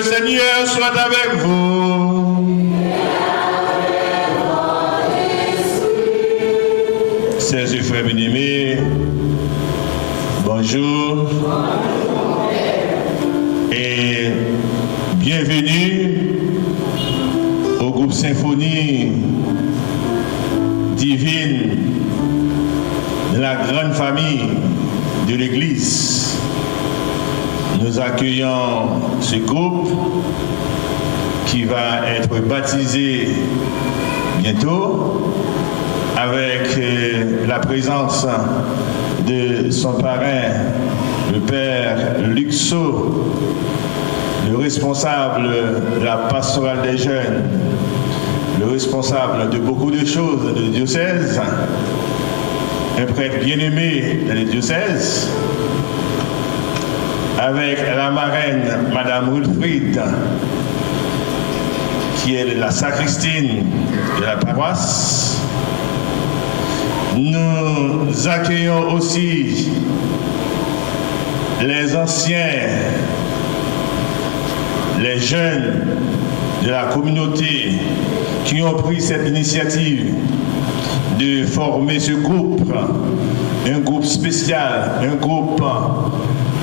Le Seigneur soit avec vous. Chers et frères bien-aimés, bonjour et bienvenue au groupe Symphonie Divine de la grande famille de l'Église. Nous accueillons ce groupe qui va être baptisé bientôt avec la présence de son parrain, le père Luxo, le responsable de la pastorale des jeunes, le responsable de beaucoup de choses dans le diocèse, un prêtre bien-aimé dans le diocèse, avec la marraine, Madame Wilfried, qui est la sacristaine de la paroisse. Nous accueillons aussi les anciens, les jeunes de la communauté qui ont pris cette initiative de former ce groupe, un groupe spécial, un groupe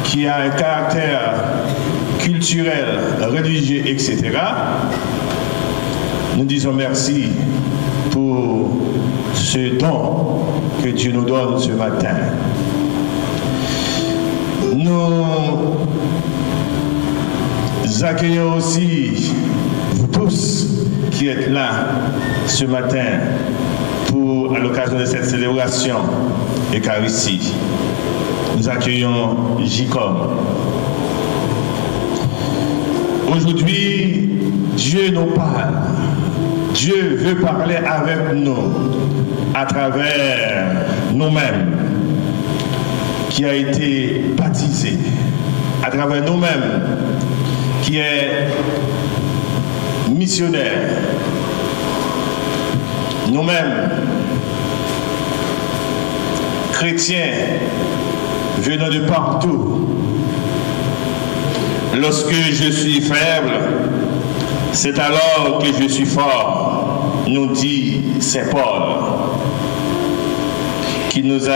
qui a un caractère culturel, religieux, etc. Nous disons merci pour ce don que Dieu nous donne ce matin. Nous accueillons aussi vous tous qui êtes là ce matin pour, à l'occasion de cette célébration Eucharistie. Nous accueillons J-Com. Aujourd'hui, Dieu nous parle. Dieu veut parler avec nous à travers nous-mêmes, qui a été baptisé, à travers nous-mêmes, qui est missionnaire, nous-mêmes, chrétiens, venant de partout. Lorsque je suis faible, c'est alors que je suis fort, nous dit Saint Paul, qui nous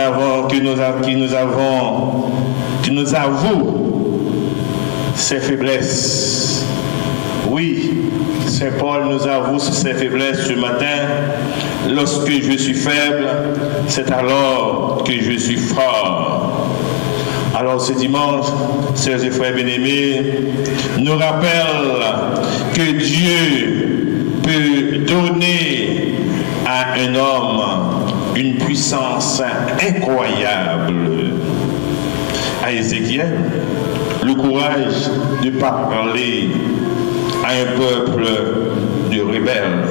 avoue ses faiblesses. Oui, Saint Paul nous avoue ses faiblesses ce matin. Lorsque je suis faible, c'est alors que je suis fort. Alors ce dimanche, chers et frères bien-aimés, nous rappelle que Dieu peut donner à un homme une puissance incroyable. À Ézéchiel, le courage de parler à un peuple de rebelles.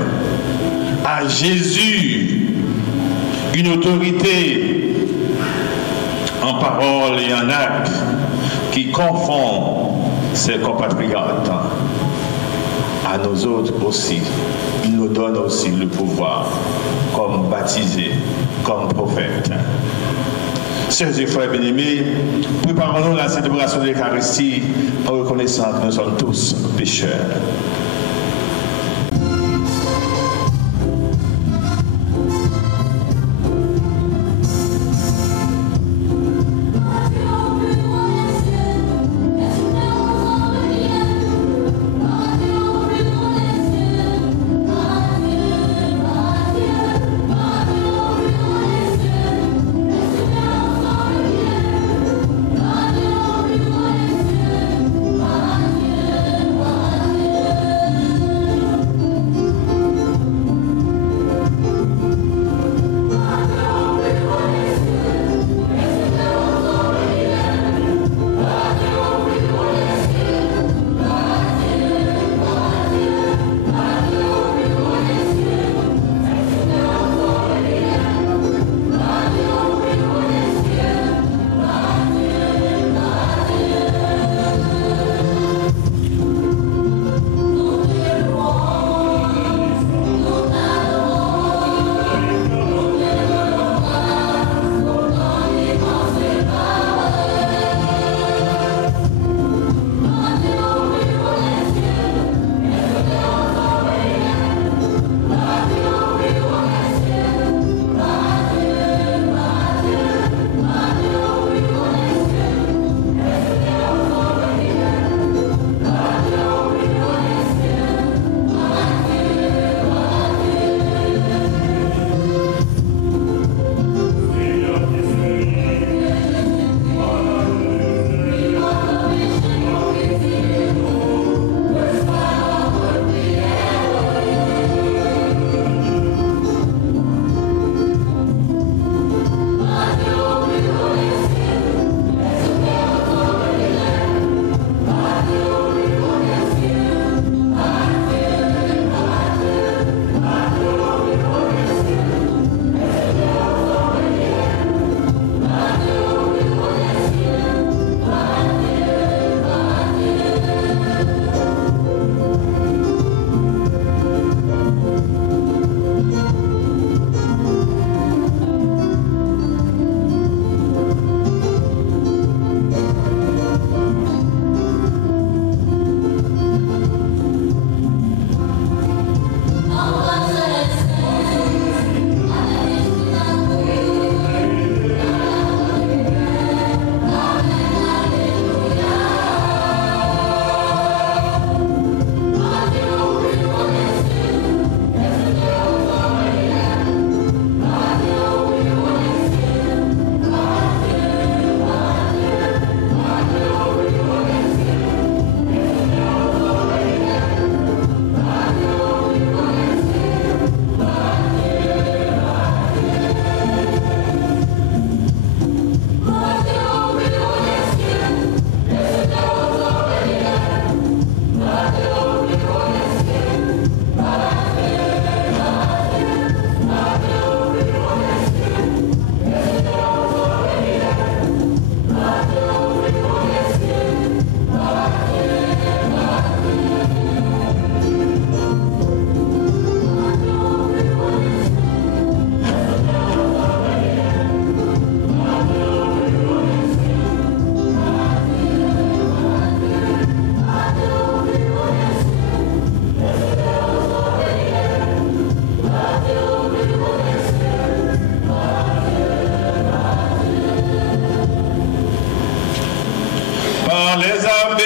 À Jésus, une autorité en parole et en acte qui confond ses compatriotes. À nous autres aussi, il nous donne aussi le pouvoir comme baptisés, comme prophètes. Chers et frères bien-aimés, préparons-nous la célébration de l'Eucharistie en reconnaissant que nous sommes tous pécheurs.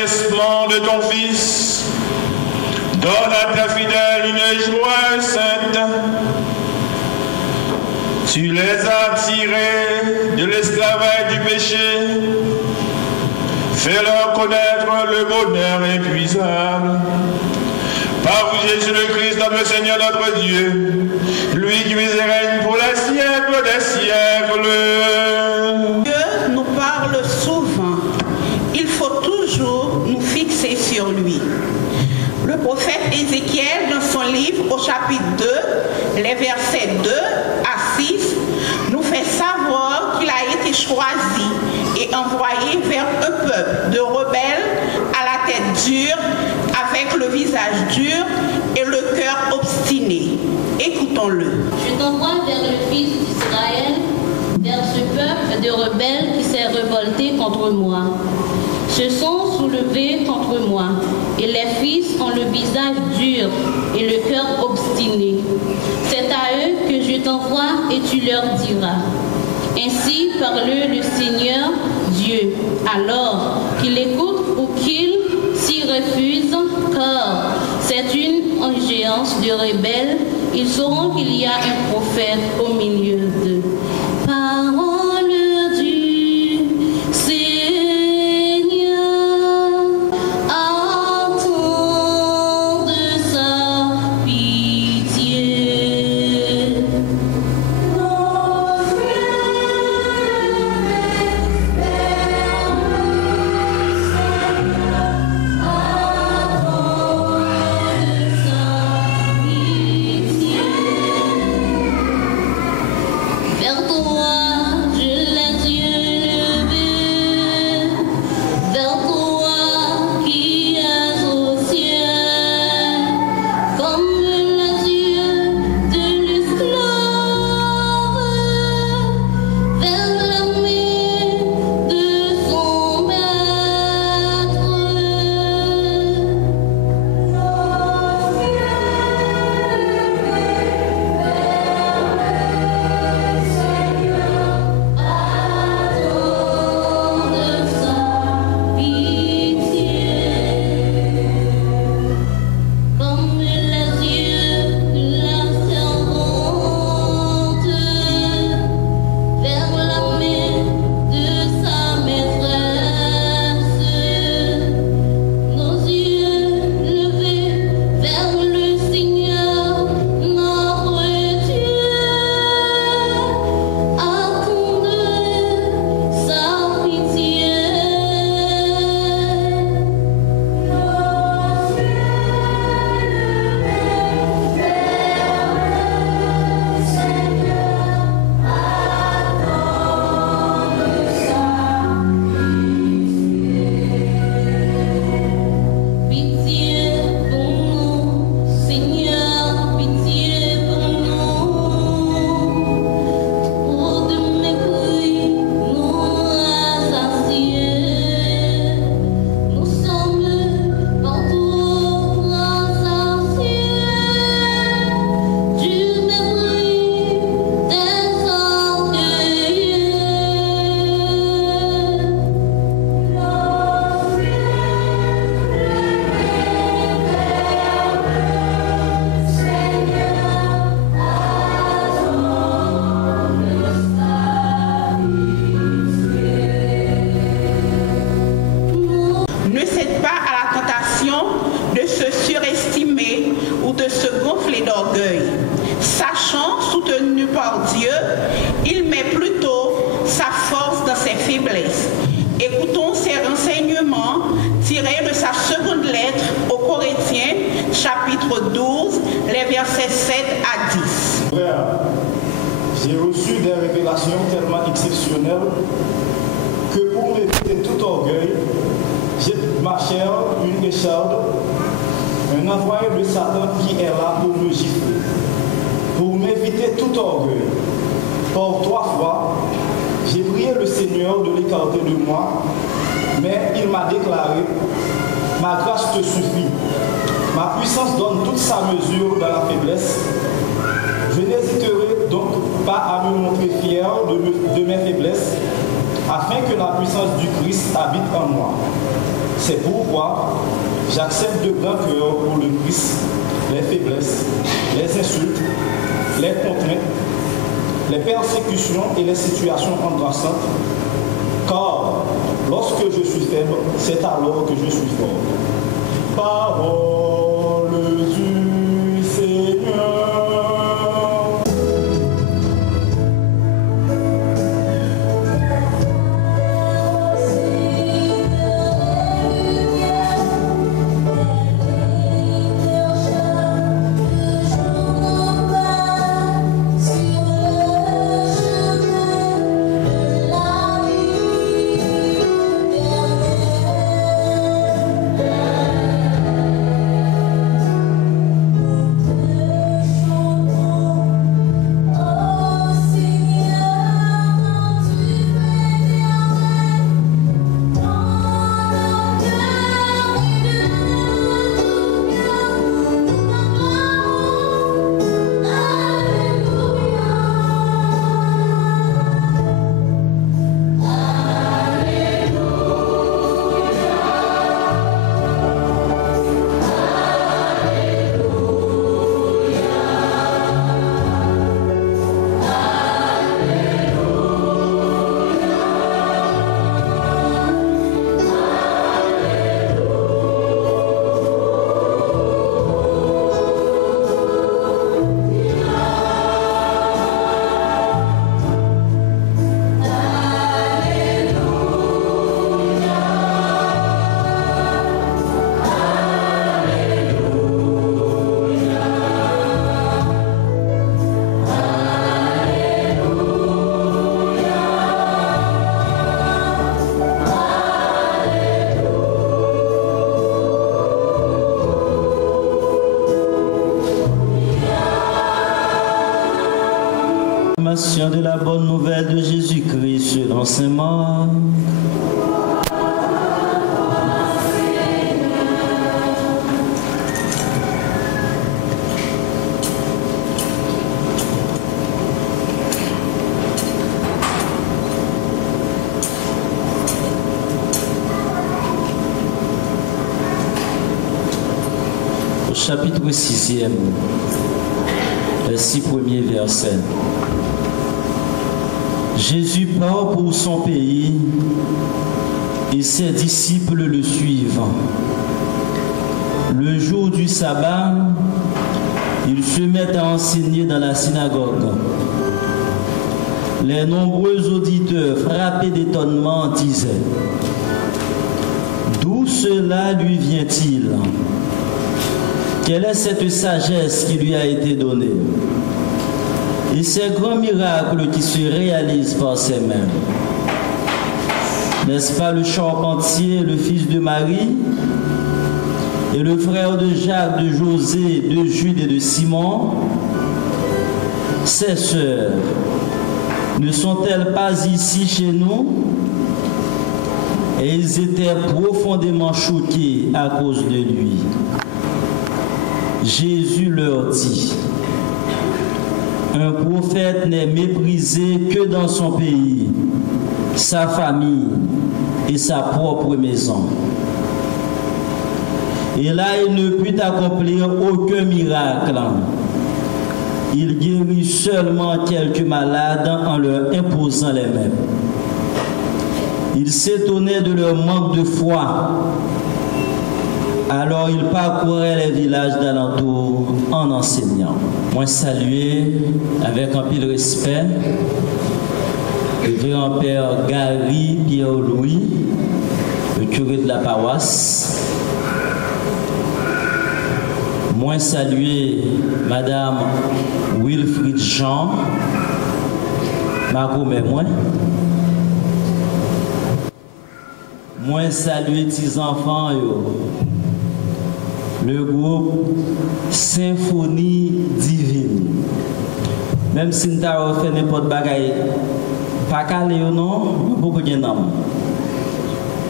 l'abaissement de ton Fils, donne à ta fidèle une joie sainte. Tu les as tirés de l'esclavage du péché. Fais-leur connaître le bonheur épuisable. Par Jésus le Christ, notre Seigneur, notre Dieu, lui qui vit et règne pour les siècles des siècles. Dieu nous parle souvent. Il faut toujours nous fixer sur lui. Le prophète Ézéchiel, dans son livre, au chapitre 2, les versets 2 à 6, nous fait savoir qu'il a été choisi et envoyé vers un peuple de rebelles à la tête dure, avec le visage dur et le cœur obstiné. Écoutons-le. Je t'envoie vers le fils d'Israël, vers ce peuple de rebelles qui s'est révolté contre moi. Se sont soulevés contre moi, et les fils ont le visage dur et le cœur obstiné. C'est à eux que je t'envoie et tu leur diras. Ainsi parle le Seigneur Dieu, alors qu'ils écoutent ou qu'ils s'y refusent, car c'est une ingéance de rebelles. Ils sauront qu'il y a un prophète au milieu d'eux. Parole du Seigneur, attends de sa pitié. Sachant, soutenu par Dieu, il met plutôt sa force dans ses faiblesses. Écoutons ces renseignements tirés de sa seconde lettre aux Corinthiens, chapitre 12, les versets 7 à 10. Frère, j'ai reçu des révélations tellement exceptionnelles que pour m'éviter tout orgueil, j'ai ma chair une écharde, un envoyé de Satan qui est là pour me gifler. Pour m'éviter tout orgueil, par 3 fois, j'ai prié le Seigneur de l'écarter de moi, mais il m'a déclaré, ma grâce te suffit, ma puissance donne toute sa mesure dans la faiblesse. Je n'hésiterai donc pas à me montrer fier de mes faiblesses, afin que la puissance du Christ habite en moi. C'est pourquoi j'accepte de grand cœur pour le Christ les faiblesses, les insultes, les contraintes, les persécutions et les situations embrassantes, car lorsque je suis faible, c'est alors que je suis fort. Parole du Seigneur. De la bonne nouvelle de Jésus-Christ selon saint Marc. Au chapitre 6e, les 6 premiers versets. Jésus part pour son pays et ses disciples le suivent. Le jour du sabbat, ils se mettent à enseigner dans la synagogue. Les nombreux auditeurs, frappés d'étonnement, disaient: d'où cela lui vient-il? Quelle est cette sagesse qui lui a été donnée? Et ces grands miracles qui se réalisent par ses mains. N'est-ce pas le charpentier, le fils de Marie, et le frère de Jacques, de José, de Jude et de Simon? Ses sœurs ne sont-elles pas ici chez nous? Et ils étaient profondément choqués à cause de lui. Jésus leur dit: un prophète n'est méprisé que dans son pays, sa famille et sa propre maison. Et là, il ne put accomplir aucun miracle. Il guérit seulement quelques malades en leur imposant les mains. Il s'étonnait de leur manque de foi. Alors il parcourait les villages d'alentour en enseignant. Moi saluer avec un pile respect le grand-père Gary Pierre-Louis, le curé de la paroisse. Moi saluer Madame Wilfried Jean, ma grand-mère moi. Moi saluer petits enfants le groupe Symphonie Divine. Même si nous avons fait n'importe bagaille, pas calé ou non, beaucoup de gens.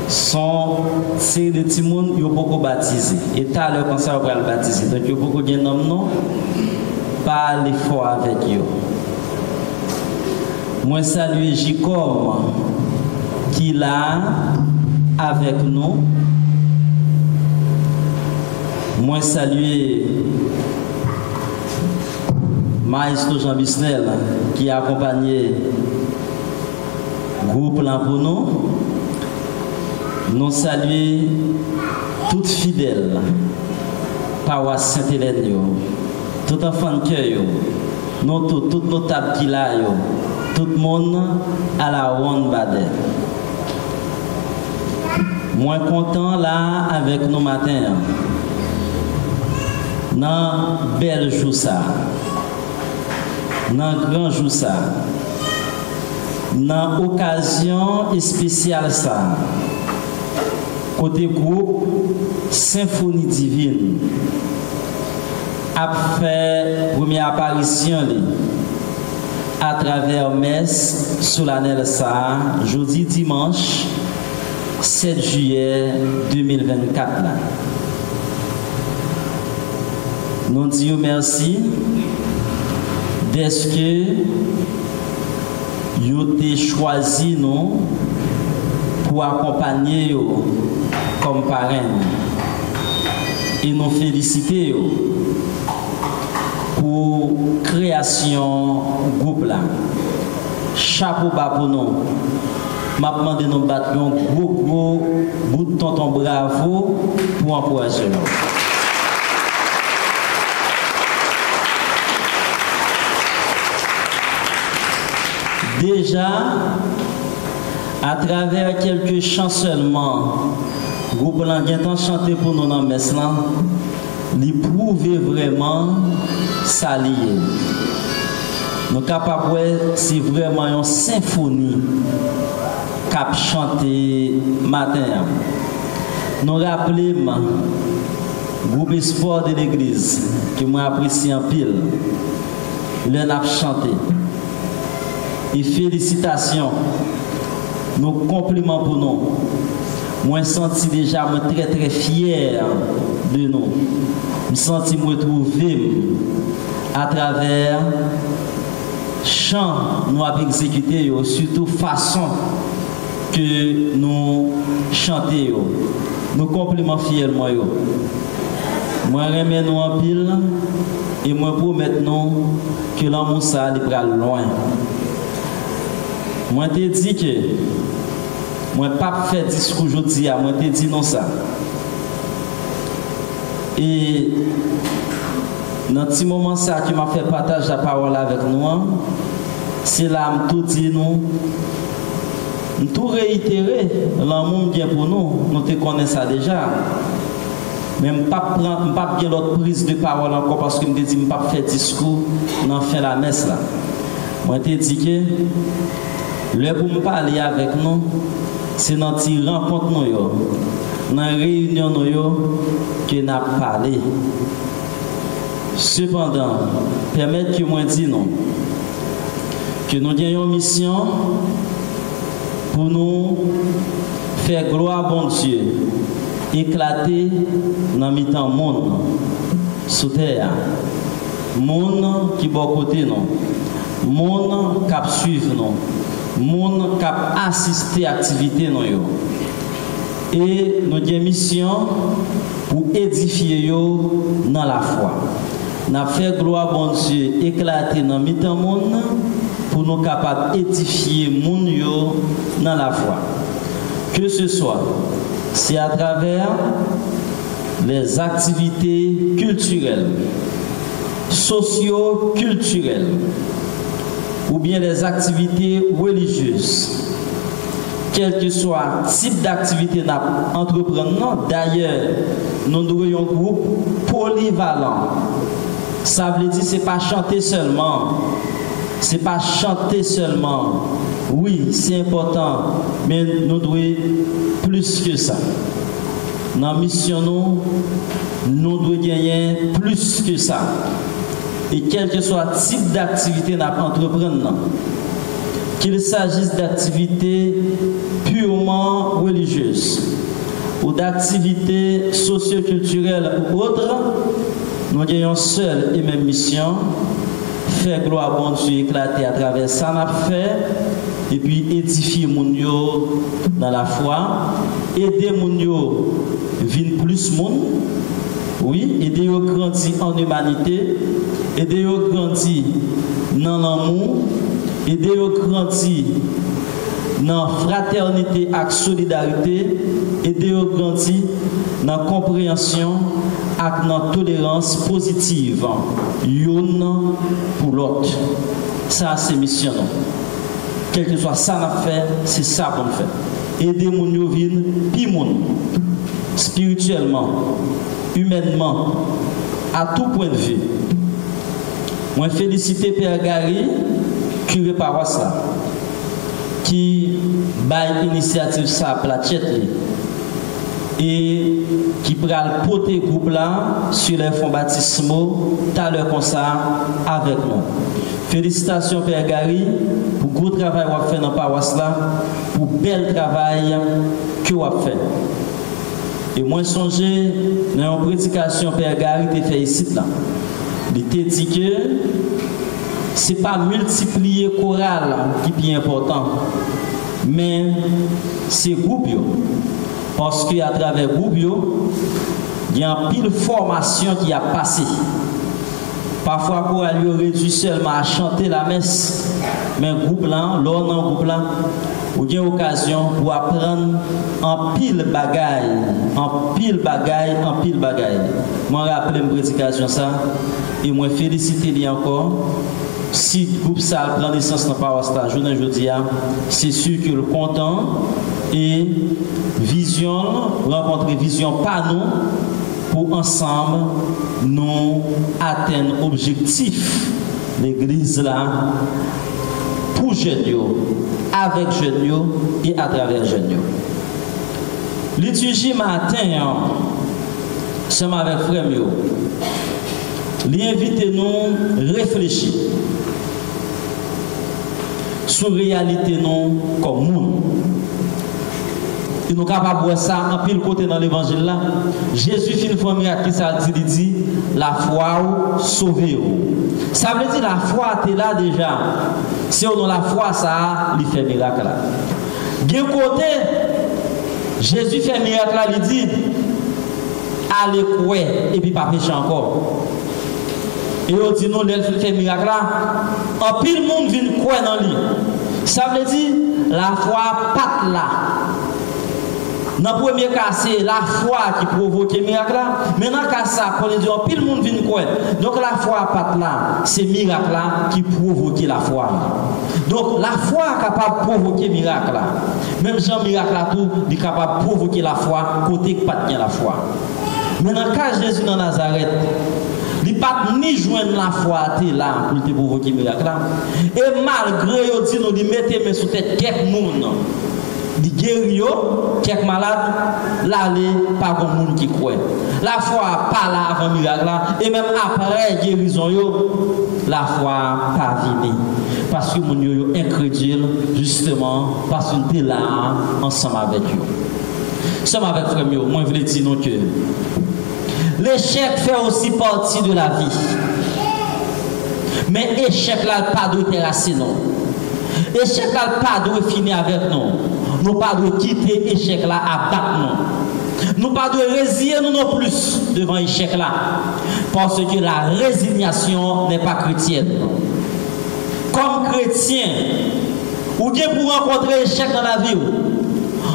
C'est des petits gens qui sont beaucoup baptisés. Et t'as le conseil pour le baptiser. Donc, il y a beaucoup de gens non, pas l'effort avec eux. Moi, salue Jicom qui est là avec nous Moi saluer Maestro Jean Bisnel qui a accompagné le groupe là pour nous. Nous saluer toutes fidèles, paroisse Sainte-Hélène, tout enfant de cœur, nous tout notable qui là, tout le monde à la ronde Badet. Moins content là avec nous matin. Dans bel jour ça. Dans grand jour ça. Dans occasion spéciale ça. Côté groupe Symphonie Divine a fait première apparition à travers messe solennelle ça jeudi dimanche 7 juillet 2024 là. Nous disons merci d'être que vous avez choisi nous pour accompagner vous comme parrain et nous féliciter pour création groupe là. Chapeau bas pour nous. M'a demandé nous battre un gros bout de tonton bravo pour encourager nous. Déjà, à travers quelques chants seulement, le groupe Languetan chanté pour nous dans messe là, il prouve vraiment ça lié. Nous sommes capables, c'est vraiment une symphonie qu'a chanté matin. Nous rappelons le groupe Espoir de l'église que moi apprécie en pile. Le n'a chanté. Et félicitations. Nos compliments pour nous. Moi, je sens déjà très fier de nous. Je sens me trouver à travers chant nous avons exécuté, surtout façon que nous chantons. Nous compliments fièrement. Moi, je nous en pile et moi promets nous que l'amour ça ira loin. Moi, je te dis que moi pas fait discours aujourd'hui, moi te dis non ça. Et dans ce moment ça qui m'a fait partager la parole avec nous, c'est là que tout dit nous tout réitérer l'amour bien pour nous te connaissons ça déjà. Mais je ne pas bien l'autre prise de parole encore parce que je me dis que je ne pas faire discours dans fin la messe là. Moi te dis que le pour me parler avec nous, c'est dans une rencontre nous, dans une réunion nous que nous avons parlé. Cependant, permettez que moi dise non, que nous ayons une mission pour nous faire gloire à bon Dieu, éclater dans le temps monde, sous terre, monde qui est bon côté nous, monde qui suit nous, monde qui assiste à l'activité nous. Et nous avons une mission pour édifier dans la foi. Nous avons fait gloire à bon Dieu, éclater dans le temps monde pour nous capables d'édifier monde dans la foi. Que ce soit, c'est à travers les activités culturelles, socio-culturelles, ou bien les activités religieuses. Quel que soit le type d'activité que nous entreprenons, d'ailleurs, nous devons un groupe polyvalent. Ça veut dire que ce n'est pas chanter seulement. Ce n'est pas chanter seulement. Oui, c'est important, mais nous devons plus que ça. Dans la mission, nous devons gagner plus que ça. Et quel que soit le type d'activité que nous entreprenons, qu'il s'agisse d'activités purement religieuses ou d'activités socio-culturelles ou autres, nous avons une seule et même mission, faire gloire à bon Dieu, éclater à travers ça nous fait, et puis édifier mon yo dans la foi, aider mon yo vin plus monde, Oui, aider à grandir en humanité, aider à grandir dans l'amour, aider à grandir dans fraternité et solidarité, aider à grandir dans compréhension et dans tolérance positive, l'un pour l'autre. Ça, c'est mission. Quel que soit ça qu'on fait, c'est ça qu'on fait. Aider les gens à vivre plus spirituellement, humainement, à tout point de vue. Moi, félicite Père Gary, curé paroisse là, qui baille l'initiative ça pour la tête et qui prend le porter groupe là sur les fonds baptismaux, t'as l'heure comme ça avec nous. Félicitations Père Gary pour le gros travail qu'on a fait dans la paroisse là, pour le bel travail que vous avez fait. Et moi, je songe dans une prédication Père Gary qui fait ici là. Il t'a dit que ce n'est pas multiplier chorale qui est important, mais c'est groupe. Parce qu'à travers le groupe, il y a une pile de formation qui a passé. Parfois, pour aller réduire seulement à chanter la messe, mais le groupe là, l'on dans le groupe là, vous avez l'occasion pour apprendre en pile bagaille, en pile bagaille, en pile bagaille. Moi, je rappelle une prédication ça, et moi, féliciter lui encore. Si le groupe ça prend naissance dans la paroisse là, aujourd'hui, c'est sûr que le content et vision, rencontrer vision par nous, pour ensemble nous atteindre l'objectif l'église là pour jeunes, avec jeunes et à travers jeunes. Liturgie matin, sommes avec frère Mio. L'invitez-nous réfléchir sur la réalité nous comme monde. Et nous sommes capables de voir ça en pile côté dans l'évangile là. Jésus fait une fois miracle qui dit la foi sauve. Ça veut dire la foi est là déjà. Si on a la foi, ça il fait miracle là. D'un côté, Jésus fait miracle là, il dit allez croire et puis pas pécher encore. Et on dit non, il fait miracle là. En pile monde vient croire dans lui. Ça veut dire la foi pas là. Dans le premier cas, c'est la foi qui provoque le miracle. Mais dans le cas, ça, quand on dit, tout le monde vient quoi. Donc la foi pas là, c'est le miracle qui provoque la foi. Donc la foi est capable de provoquer le miracle. Même Jean miracle tout, il est capable de provoquer la foi, côté que pas de la foi. Mais dans le cas de Jésus dans Nazareth, il n'a pas ni joindre la foi là pour te provoquer le miracle. Et malgré dit nous, il mettait sous tête quelques monde. Il guérit quelques malades, l'aller pas comme monde qui croit. La foi pas là avant le miracle et même après guérison la foi pas vivre parce que mon yo incrédule justement parce qu'on est là ensemble avec eux. Ensemble avec frère Mio, moi je voulais dire non que l'échec fait aussi partie de la vie. Mais échec là pas de terrasser non. Échec là pas de finir avec nous. Nous ne pouvons pas quitter l'échec là à battre nous. Nous ne pouvons pas résigner nous non plus devant l'échec là. Parce que la résignation n'est pas chrétienne. Comme chrétien, ou bien pour rencontrer l'échec dans la vie.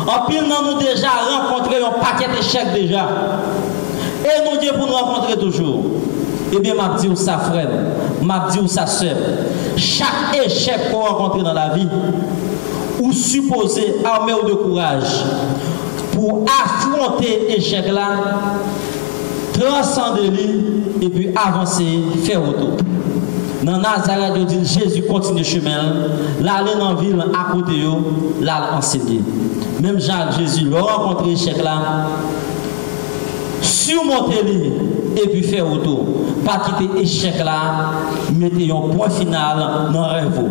En pile, nous avons déjà rencontré un paquet d'échecs déjà. Et nous Dieu pour nous rencontrer toujours. Eh bien, m'a dit ou ça frère, m'a dit ou ça soeur. Chaque échec qu'on rencontre dans la vie, ou supposé armé de courage pour affronter l'échec là, transcender lui et puis avancer, faire autour. Dans Nazareth, il dit Jésus continue le chemin, là aller dans la ville à côté, là enseigner. Même Jacques, Jésus l'a rencontré l'échec là, surmonter lui et puis faire autour. Pas quitter l'échec là, mettez un point final dans le rêve.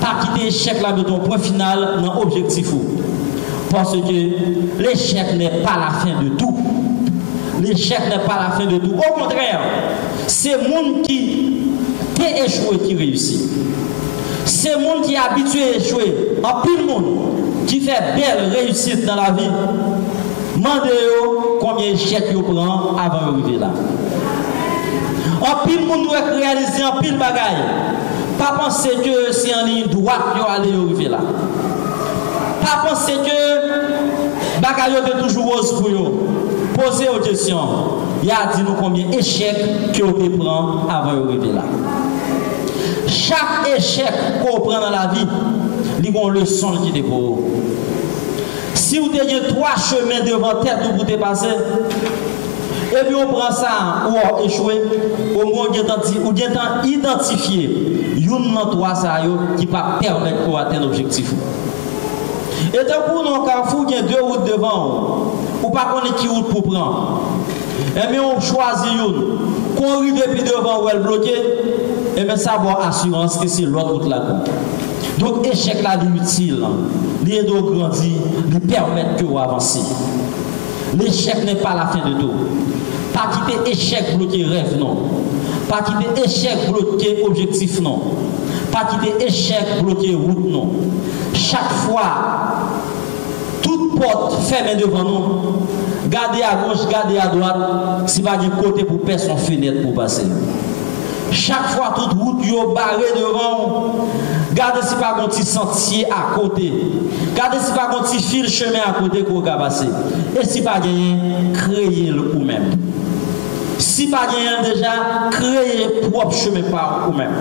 Pas quitter l'échec là, mettez un point final dans l'objectif. Parce que l'échec n'est pas la fin de tout. L'échec n'est pas la fin de tout. Au contraire, c'est le monde qui est échoué qui réussit. C'est le monde qui est habitué à échouer. En plus, le monde qui fait belle réussite dans la vie. Mandez-vous combien d'échecs ils prennent avant d'arriver là. En pile, nous doit réaliser en pile bagaille. Pas penser que c'est en ligne droite pour aller arriver là. Pas penser que bagaille est toujours rose pour vous. Posez aux questions. Il y a dit nous combien d'échecs que vous prend avant d'arriver là. Chaque échec qu'on prend dans la vie, il y a une leçon qui est pour vous. Si vous avez 3 chemins devant tête où vous dépassez, et puis on prend ça ou on échoue, au moins on a identifié une dans 3 qui va permettre pour atteindre l'objectif. Et donc pour nous, carrefour, il y a 2 routes devant vous, ou pas connaître qui route pour prendre. Et bien on choisit une, qu'on arrive depuis devant où elle est bloquée, et bien ça va assurance que c'est l'autre route là. Donc échec là est utile, il est de grandir, il permet que vous avancez. L'échec n'est pas la fin de tout. Pas quitter échec bloquer rêve non. Pas quitter échec bloquer objectif non. Pas quitter échec bloquer route non. Chaque fois, toute porte fermée devant nous, gardez à gauche, gardez à droite, si pas de côté pour personne fenêtre pour passer. Chaque fois, toute route est barrée devant, gardez si pas un petit sentier à côté. Gardez si pas un petit fil chemin à côté pour passer. Et si pas gagné, créez-le vous-même. Si pas gagné déjà, créez propre chemin par vous-même.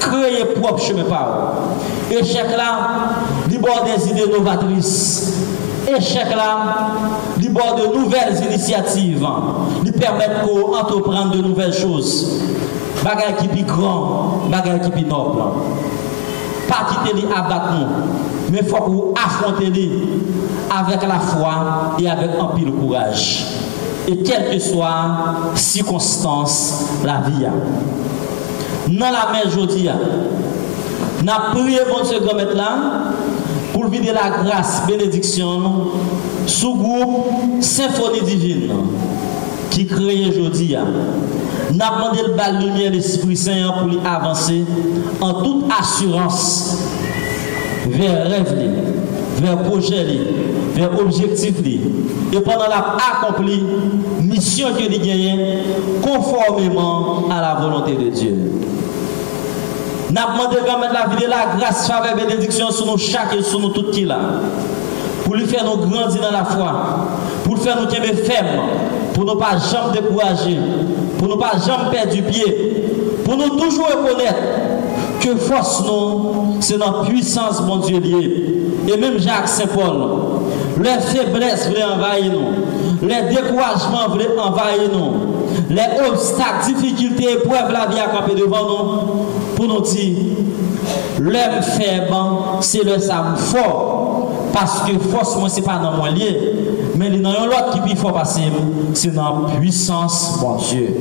Créez propre chemin par vous. Échec là, il bord des idées novatrices. Échec là, il bord de nouvelles initiatives. Il permet d'entreprendre de nouvelles choses. Bagay qui est grand, bagay qui est noble. Pas quitter les abattre nous, mais il faut que vous affrontez les avec la foi et avec un pile courage. Et quelle que soit circonstance la vie. Dans la main aujourd'hui, nous avons prié pour ce grand maître là pour vider la grâce, bénédiction sous groupe Symphonie Divine qui crée aujourd'hui. Nous avons demandé le bal lumière de l'Esprit Saint pour lui avancer en toute assurance vers rêve, vers projet, vers objectif. Et pendant la accompli, mission que nous gagnons conformément à la volonté de Dieu. Nous avons demandé de la vie de la grâce, faveur, bénédiction sur nous chaque et sur nous tout qui là. Pour lui faire nous grandir dans la foi, pour lui faire nous tenir fermes, pour ne pas jamais décourager, pour ne pas jamais perdre du pied, pour nous toujours reconnaître que force nous, c'est notre puissance, mon Dieu lié. Et même Jacques Saint-Paul, les faiblesses voulaient envahir nous, les découragements voulaient envahir nous, les obstacles, difficultés, épreuves, la vie à camper devant nous, pour nous dire, l'homme faible, c'est le sabre fort, parce que force, moi, c'est pas dans mon lié. Mais il y a l'autre qui faut passer, c'est dans la puissance, mon Dieu.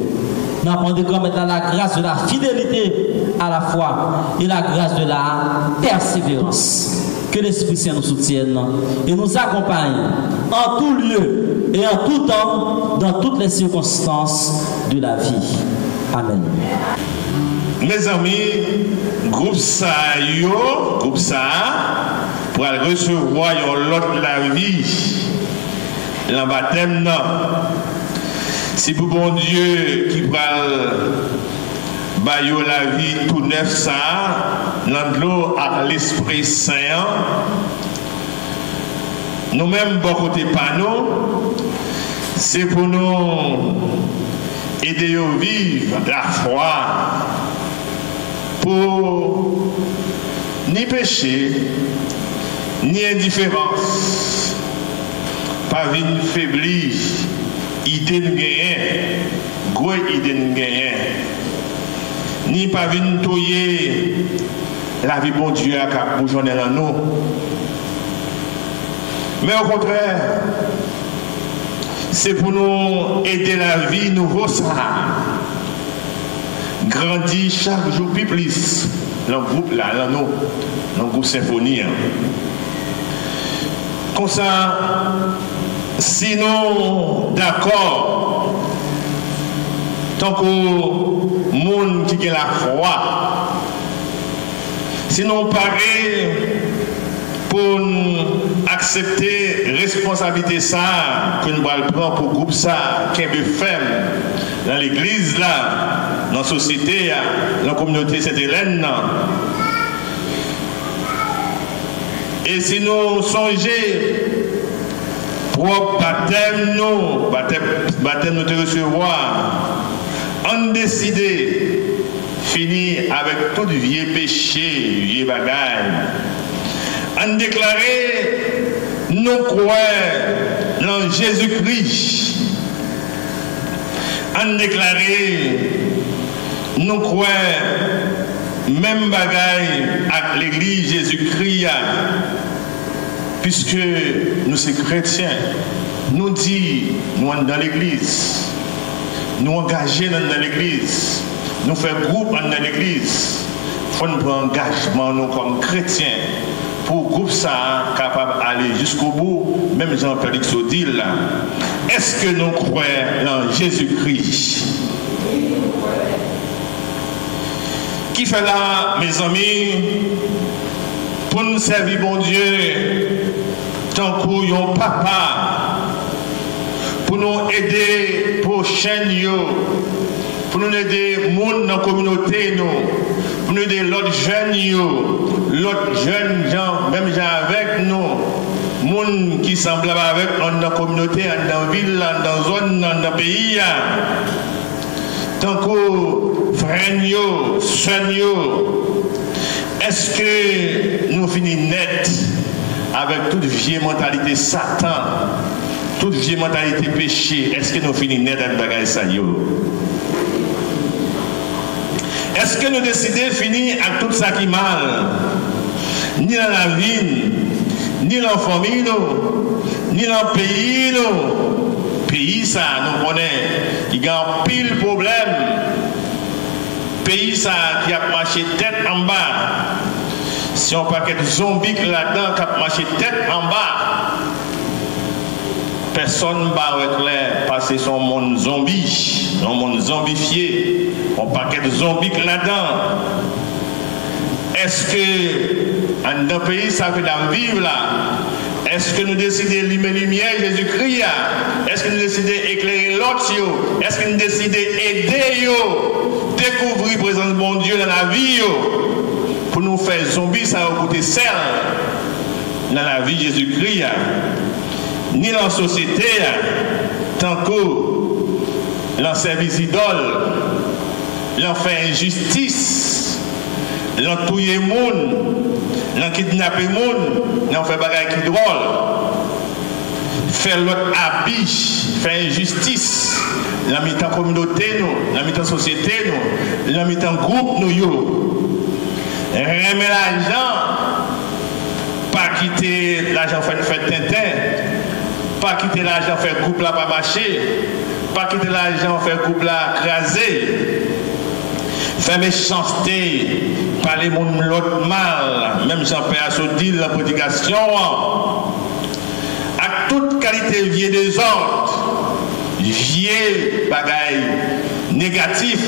Nous avons demandé comme la grâce de la fidélité à la foi et la grâce de la persévérance. Que l'Esprit Saint nous soutienne et nous accompagne en tout lieu et en tout temps, dans toutes les circonstances de la vie. Amen. Mes amis, groupe ça, pour recevoir l'autre la vie. Le baptême, non. C'est pour bon Dieu qui va bailler la vie tout neuf, ça, l'eau à l'Esprit Saint. Nous-mêmes, bon côté panneau, c'est pour nous aider à vivre la foi, pour ni péché, ni indifférence. Pas une faiblir, idée de gagner, gros idée de gagner, ni pas une touiller la vie bon Dieu à cap bougeonner en nous. Mais au contraire, c'est pour nous aider la vie nouveau ça, grandir chaque jour plus, dans le groupe là, dans le groupe Symphonie. Comme ça, sinon, d'accord, tant que le monde qui a la foi, sinon pareil pour accepter responsabilité ça que nous prenons pour le groupe ça, qui est ferme dans l'église là, dans la société, dans la communauté Sainte-Hélène. Et si nous songeons pour baptême nous de recevoir, on décide finir avec tout vieux péché, vieux bagaille. On déclarer nous croyons dans Jésus-Christ. On déclarer nous croyons même bagaille avec l'église Jésus-Christ. Puisque nous sommes chrétiens, nous disons nous sommes dans l'église, nous engager dans l'église, nous faisons groupe dans l'église. Il faut nous prendre engagement nous comme chrétiens pour le groupe ça capable d'aller jusqu'au bout, même Jean-Félix Odile là. Est-ce que nous croyons dans Jésus-Christ? Qui fait là, mes amis, pour nous servir bon Dieu, tant que yon papa, pour nous aider prochain pour nous aider les gens dans la communauté, pour nous aider l'autre jeunes gens, même gens avec nous, les gens qui semblent avec nous dans la communauté, dans la ville, dans la zone, dans le pays. Tant que frères, sœurs, est-ce que nous finissons net avec toute vieille mentalité Satan, toute vieille mentalité péché? Est-ce que nous finissons net avec bagage ça yo? Est-ce que nous décidons de finir avec tout ça qui est mal? Ni dans la ville, ni dans la famille, ni dans le pays, pays ça, nous connaissons, il y a un pile problème. Pays ça qui a marché tête en bas. Si on paquet de zombies là-dedans qui a marché tête en bas, personne ne va clair parce que son monde zombie, un monde zombifié, on paquet de zombies là-dedans. Est-ce que dans un pays ça fait d'en vivre là? Est-ce que nous décidons d'allumer lumière Jésus-Christ? Est-ce que nous décidons d'éclairer l'autre? Est-ce que nous décidons d'aider découvrir la présence de mon Dieu dans la vie pour nous faire zombies, ça va coûter sel dans la vie de Jésus-Christ, ni dans la société, tant que l'on service idole, l'on fait injustice, l'on touille le monde, l'on kidnappe le monde, l'on fait bagaille qui drôle, faire l'autre habit, faire injustice. Dans la communauté, dans la société, dans le groupe, remettre l'argent, pas quitter l'argent faire tintin, pas quitter l'argent faire couple là pas marcher, pas quitter l'argent faire couple là craser, faire méchanceté, parler mon l'autre mal, même Jean-Pierre Sodil, la prédication, à toute qualité vieux des ordres. Vieux bagaille négatif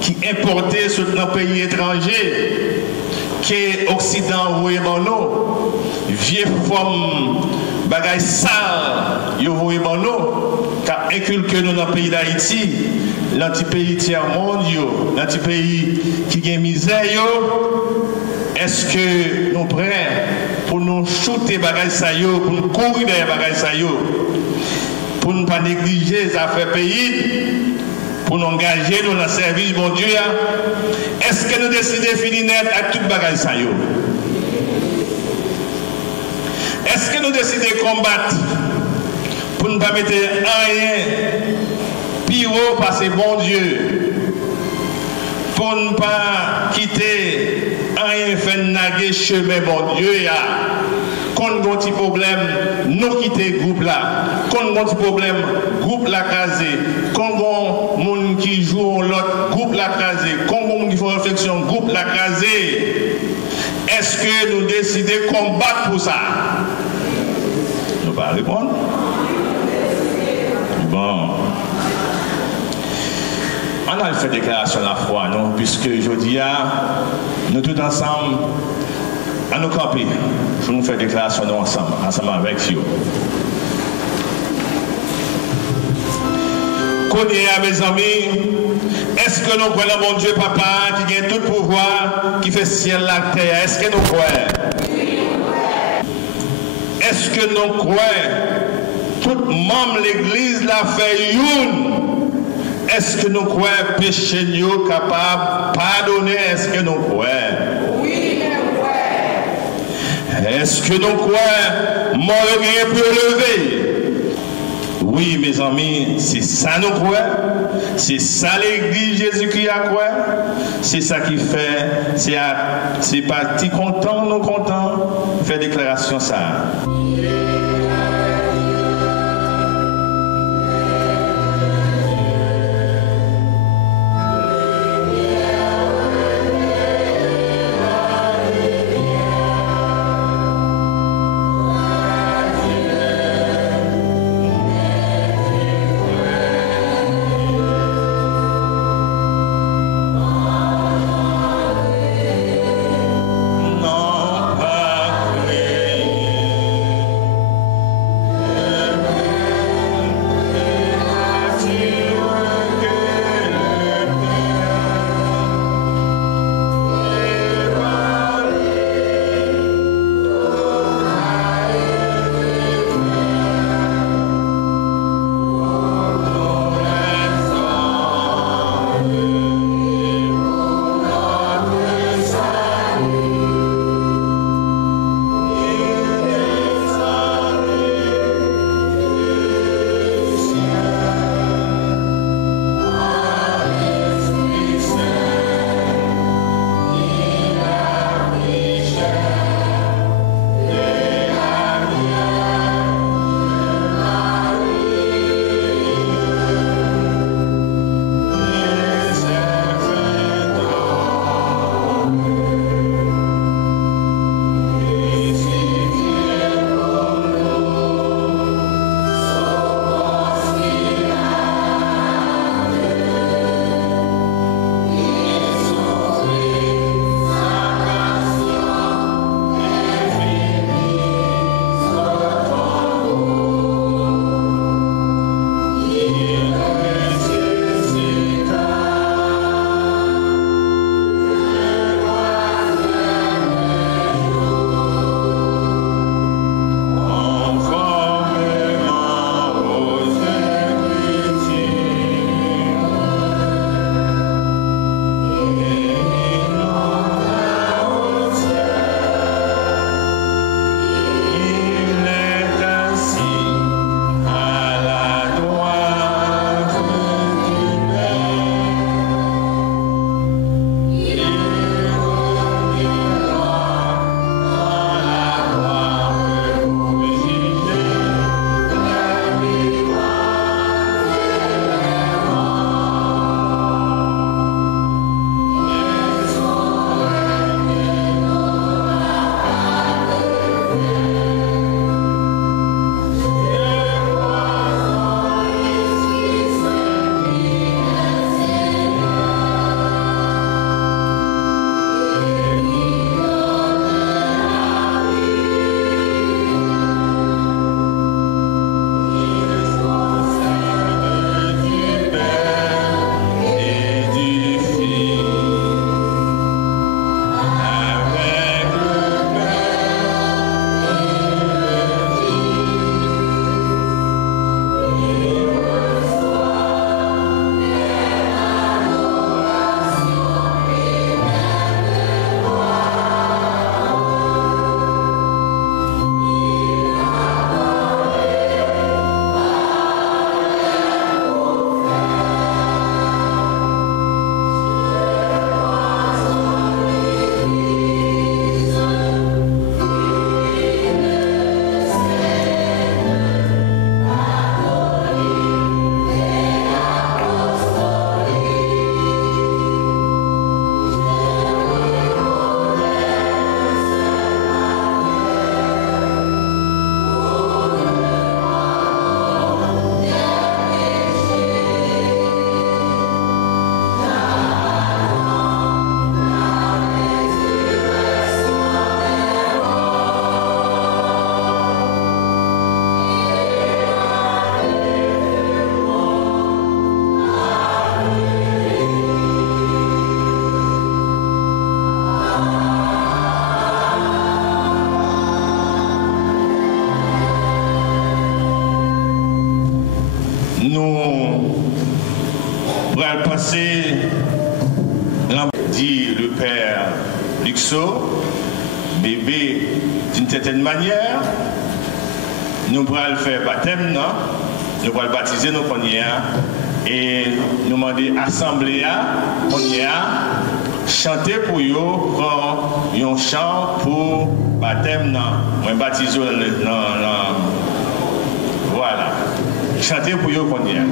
qui importé sur un pays étranger, qui est Occident ou Ebano, vieux forme bagaille sale, yo ou Ebano, qui a inculqué nous dans le pays d'Haïti, l'anti-pays tiers-monde, l'anti-pays qui a misère. Est-ce que nous sommes prêts pour nous shooter bagaille ça, pour nous courir derrière bagaille ça? Pour ne pas négliger les affaires pays, pour nous engager dans le service, bon Dieu, est-ce que nous décidons de finir net avec toute bagage ça? Est-ce que nous décidons de combattre pour ne pas mettre rien pire parce que bon Dieu, pour ne pas quitter rien faire naguer chemin bon Dieu? Quand on a un petit problème, nous quitter le groupe là. Quand on a un petit problème, groupe la crasé. Quand on a un monde qui joue l'autre, groupe la crasé. Quand on a un monde qui fait réflexion, groupe la crasé. Est-ce que nous décidons de combattre pour ça? Nous ne pas répondre. Bon. On a fait déclaration la foi, non? Puisque aujourd'hui, nous tous ensemble, à nous camper. Pour nous faire déclaration ensemble avec vous. connaissez à mes amis, est-ce que nous croyons mon Dieu Papa qui a tout pouvoir, qui fait ciel la terre? Est-ce que nous croyons? Est-ce que nous croyons tout membre de l'église l'a fait une? Est-ce que nous croyons péché nous capable de pardonner? Est-ce que nous croyons? Oui, est-ce que nous croyons mort peut lever? Oui, mes amis, c'est ça nous croyons. C'est ça l'église Jésus-Christ a quoi? C'est ça qui fait. C'est parti content, nous contents. Faire déclaration ça. pourrons passer, dit le père Luxo, bébé d'une certaine manière. Nous pourrons faire baptême, non? Nous pourrons baptiser nos premiers et nous demander assemblée, on y a chanter pour eux, prendre un chant pour baptême, non? Moi, baptiser, voilà. Chanter pour eux, qu'on y a.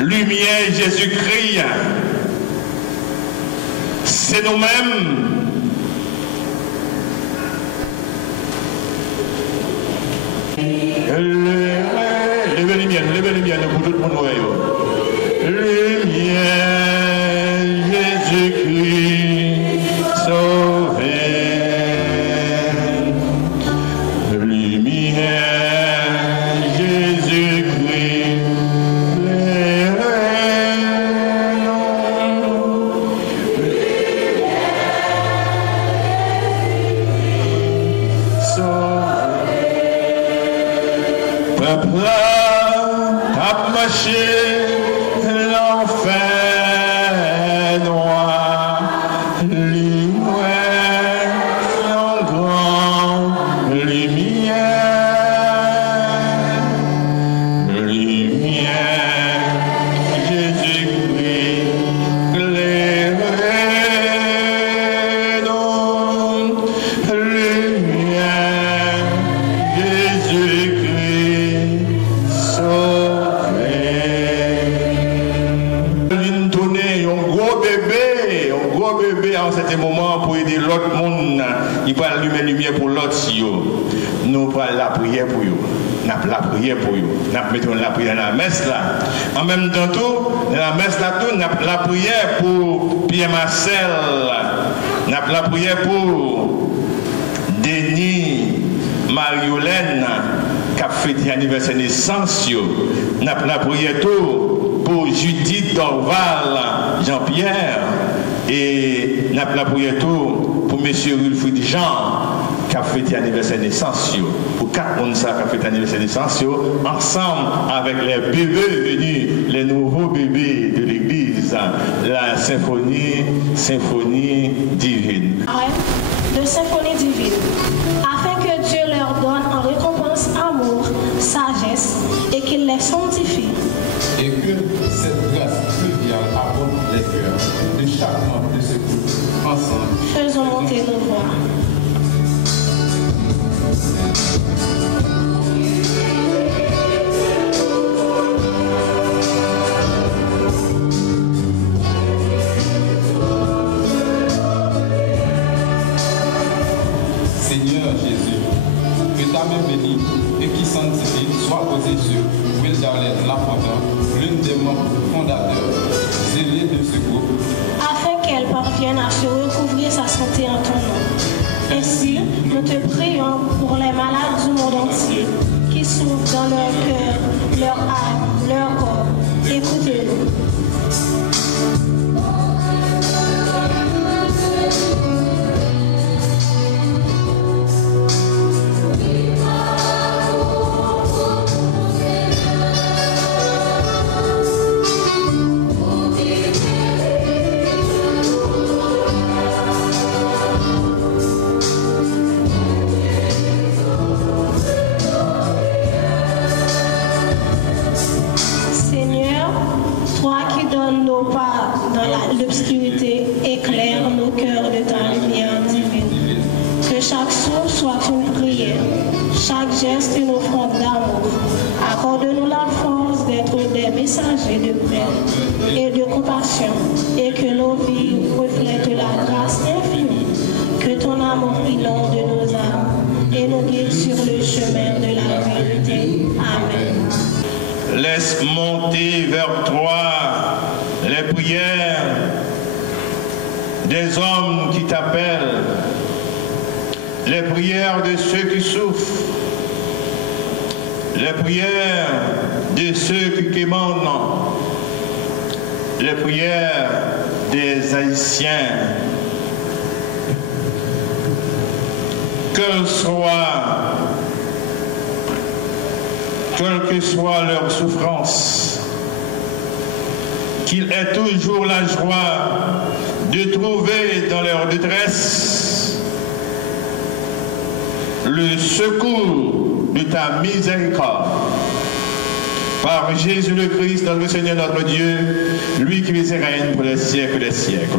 Lumière Jésus-Christ, c'est nous-mêmes. Levez lumière pour tout le monde. Lumière Jésus-Christ, sauvé. Lumière Jésus-Christ. Peuple a marché l'enfer noir, lumière en grande lumière, lumière Jésus-Christ, éclairez donc, lumière Jésus-Christ. Un bébé en certain moment pour aider l'autre monde, il peut allumer la lumière pour l'autre. Nous prenons la prière pour eux. Nous avons la prière pour eux. Nous mettons la prière dans la messe là. En même temps, tout, dans la messe là, tout, nous avons la prière pour Pierre Marcel. Nous avons la prière pour Denis Mariolène qui a fêté l'anniversaire de naissance. Nous avons la prière tout pour Judith Dorval, Jean-Pierre. Et nous avons la prière tout pour M. Wilfried Jean qui a fêté l'anniversaire de naissance. Pour 4 personnes qui ont fêté l'anniversaire de naissance, ensemble avec les bébés venus, les nouveaux bébés de l'église, la symphonie divine. De symphonie divine, afin que Dieu leur donne en récompense amour, sagesse et qu'il les sanctifie. Et que cette grâce triviale aborde les cœurs de chaque membre de ce groupe ensemble. Faisons monter nos voix. m'a posé sur Will Darlene Lafontaine, l'une des membres fondateurs zélés de ce groupe, afin qu'elle parvienne à se recouvrir sa santé en ton nom. Ainsi, nous te prions pour les malades du monde entier qui souffrent dans leur cœur, leur âme, leur corps. Écoutez-nous. L'obscurité, éclaire nos cœurs de ta lumière divine. Que chaque souffle soit une prière, chaque geste une offrande d'amour. Accorde-nous la force d'être des messagers de paix et de compassion, et que nos vies reflètent la grâce infinie. Que ton amour inonde nos âmes et nous guide sur le chemin de la vérité. Amen. Laisse monter vers toi les prières des hommes qui t'appellent, les prières de ceux qui souffrent, les prières de ceux qui commandent, les prières des Haïtiens. Quelle que soit leur souffrance, qu'il ait toujours la joie de trouver dans leur détresse le secours de ta miséricorde. Par Jésus le Christ, notre Seigneur, notre Dieu, lui qui vit et règne pour les siècles des siècles.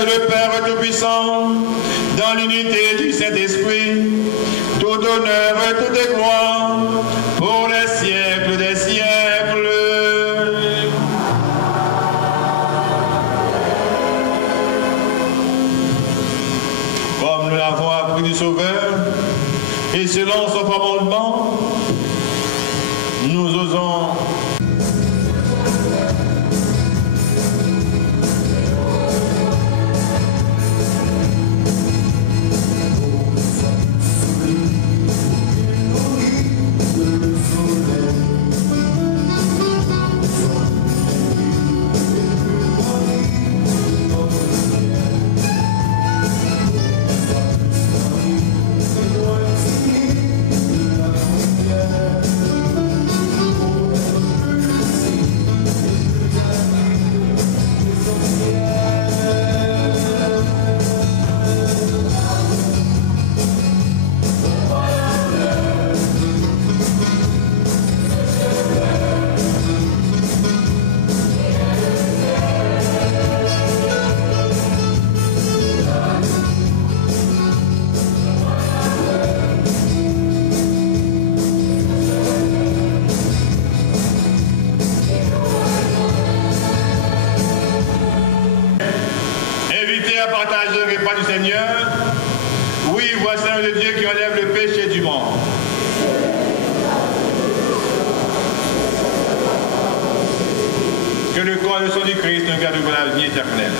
Dieu le Père Tout-Puissant, dans l'unité du Saint-Esprit, tout honneur et toute gloire, pour les siècles des siècles. Comme nous l'avons appris du Sauveur, et selon son commandement, nous osons que le corps et le sang du Christ nous gardent pour la vie éternelle.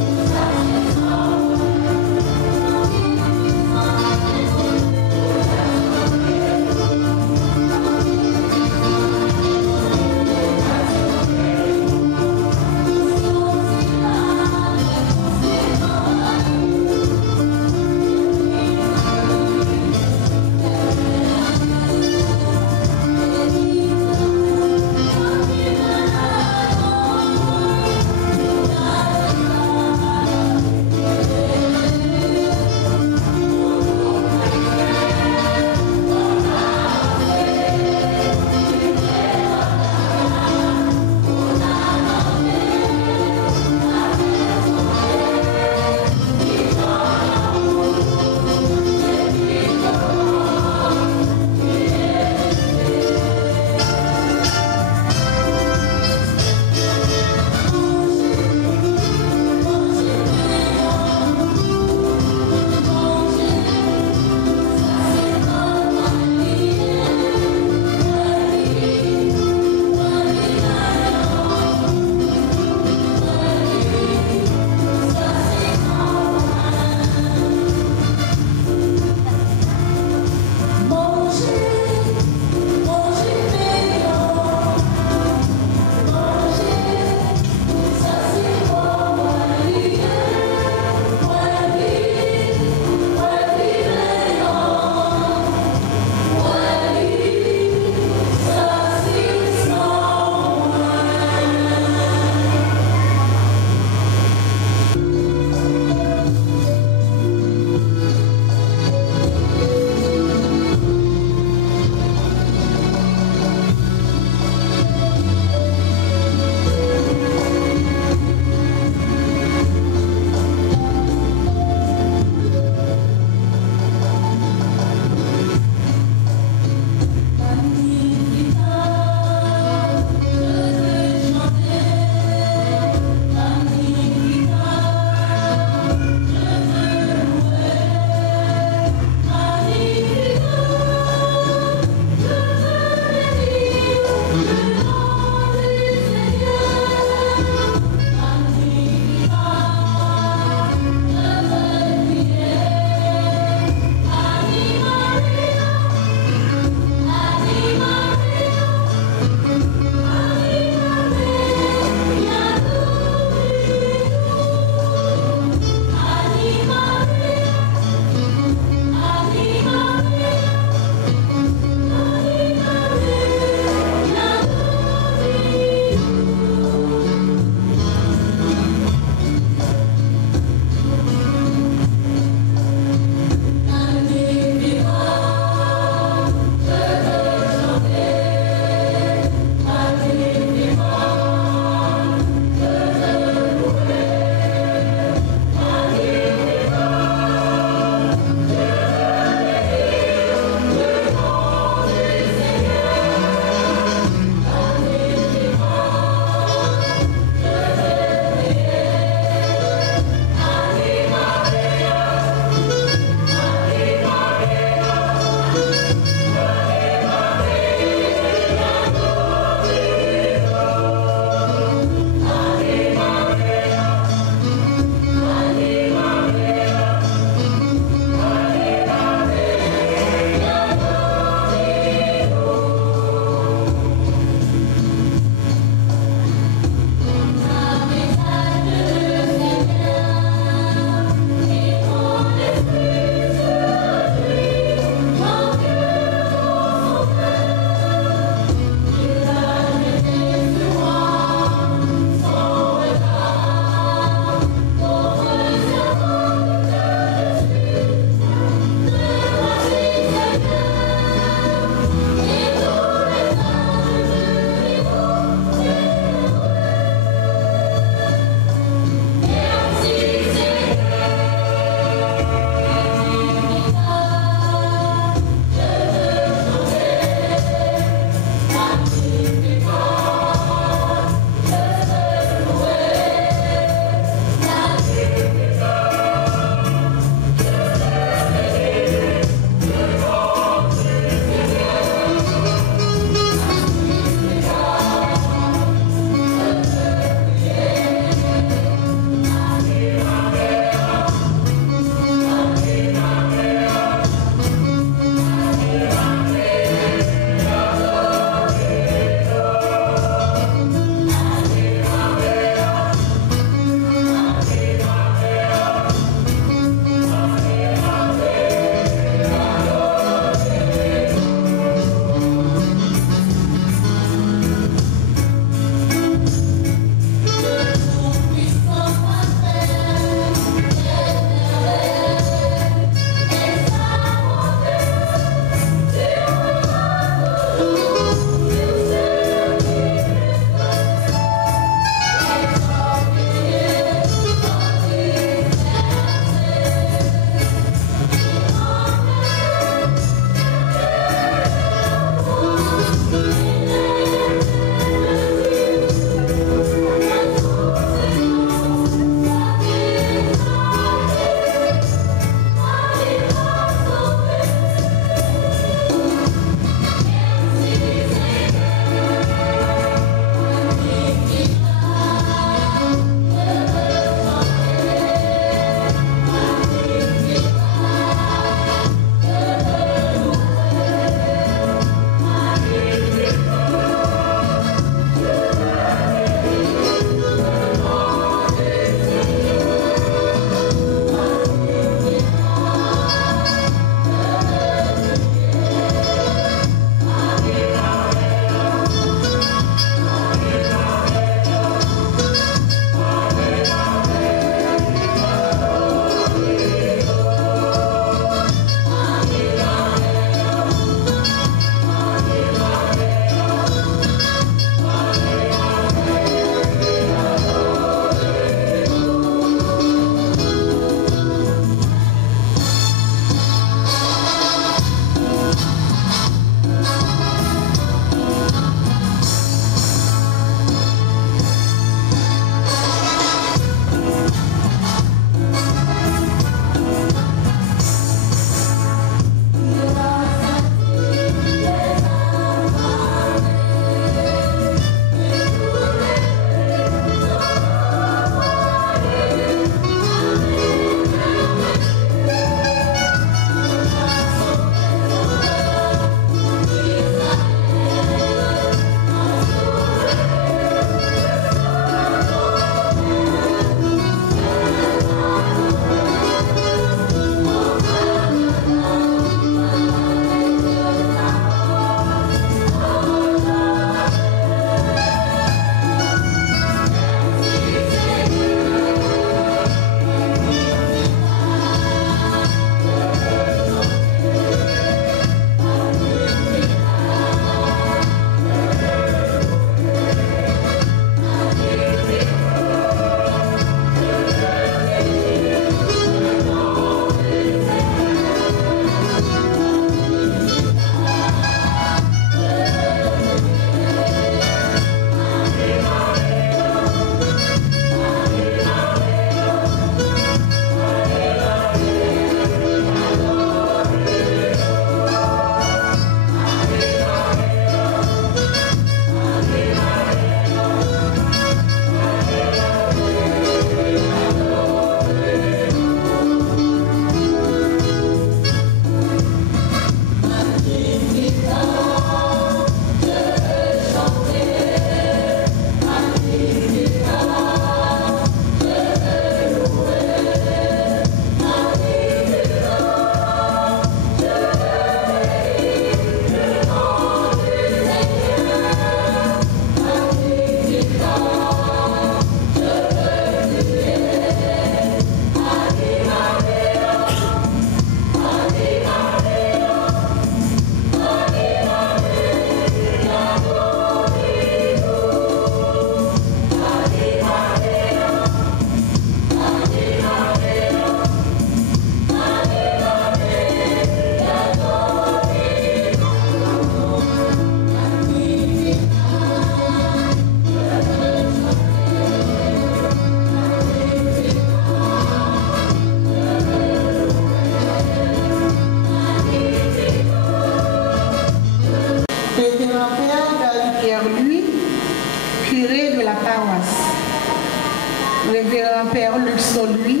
Révérend Père Luc Sault-Louis,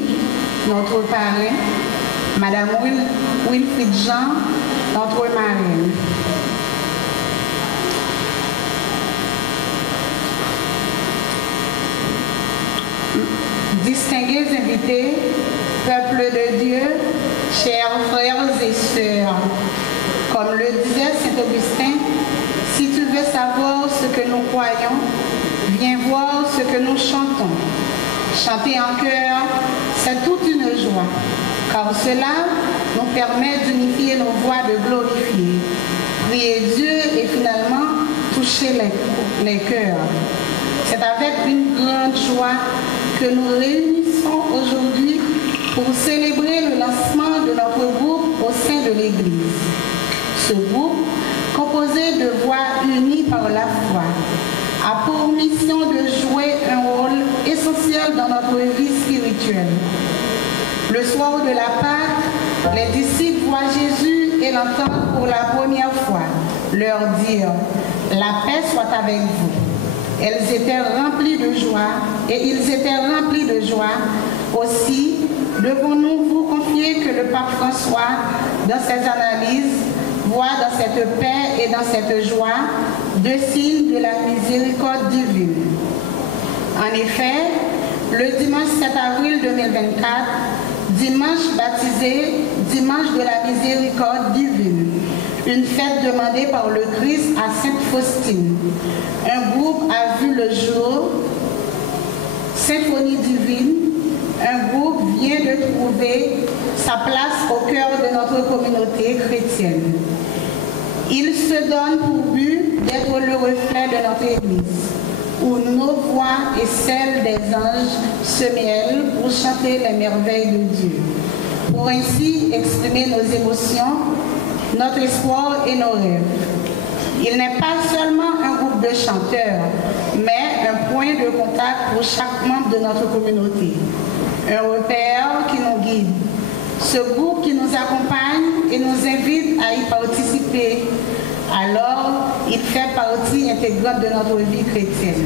notre parrain, Madame Wilfried Jean, notre marraine. Distingués invités, peuple de Dieu, chers frères et sœurs, comme le disait Saint Augustin, si tu veux savoir ce que nous croyons, viens voir ce que nous chantons. Chanter en chœur, c'est toute une joie, car cela nous permet d'unifier nos voix, de glorifier, prier Dieu et finalement toucher les cœurs. C'est avec une grande joie que nous réunissons aujourd'hui pour célébrer le lancement de notre groupe au sein de l'Église. Ce groupe, composé de voix unies par la foi, a pour mission de jouer un rôle essentiel dans notre vie spirituelle. Le soir de la Pâque, les disciples voient Jésus et l'entendent pour la première fois leur dire « La paix soit avec vous ». Elles étaient remplies de joie et ils étaient remplis de joie. Aussi, devons-nous vous confier que le pape François, dans ses analyses, voit dans cette paix et dans cette joie deux signes de la miséricorde divine. En effet, le dimanche 7 avril 2024, dimanche baptisé, dimanche de la miséricorde divine, une fête demandée par le Christ à Sainte Faustine. Un groupe a vu le jour, Symphonie divine, un groupe vient de trouver sa place au cœur de notre communauté chrétienne. Il se donne pour but d'être le reflet de notre Église, où nos voix et celles des anges se mêlent pour chanter les merveilles de Dieu, pour ainsi exprimer nos émotions, notre espoir et nos rêves. Il n'est pas seulement un groupe de chanteurs, mais un point de contact pour chaque membre de notre communauté, un repère qui nous guide. Ce groupe qui nous accompagne et nous invite à y participer, alors il fait partie intégrante de notre vie chrétienne.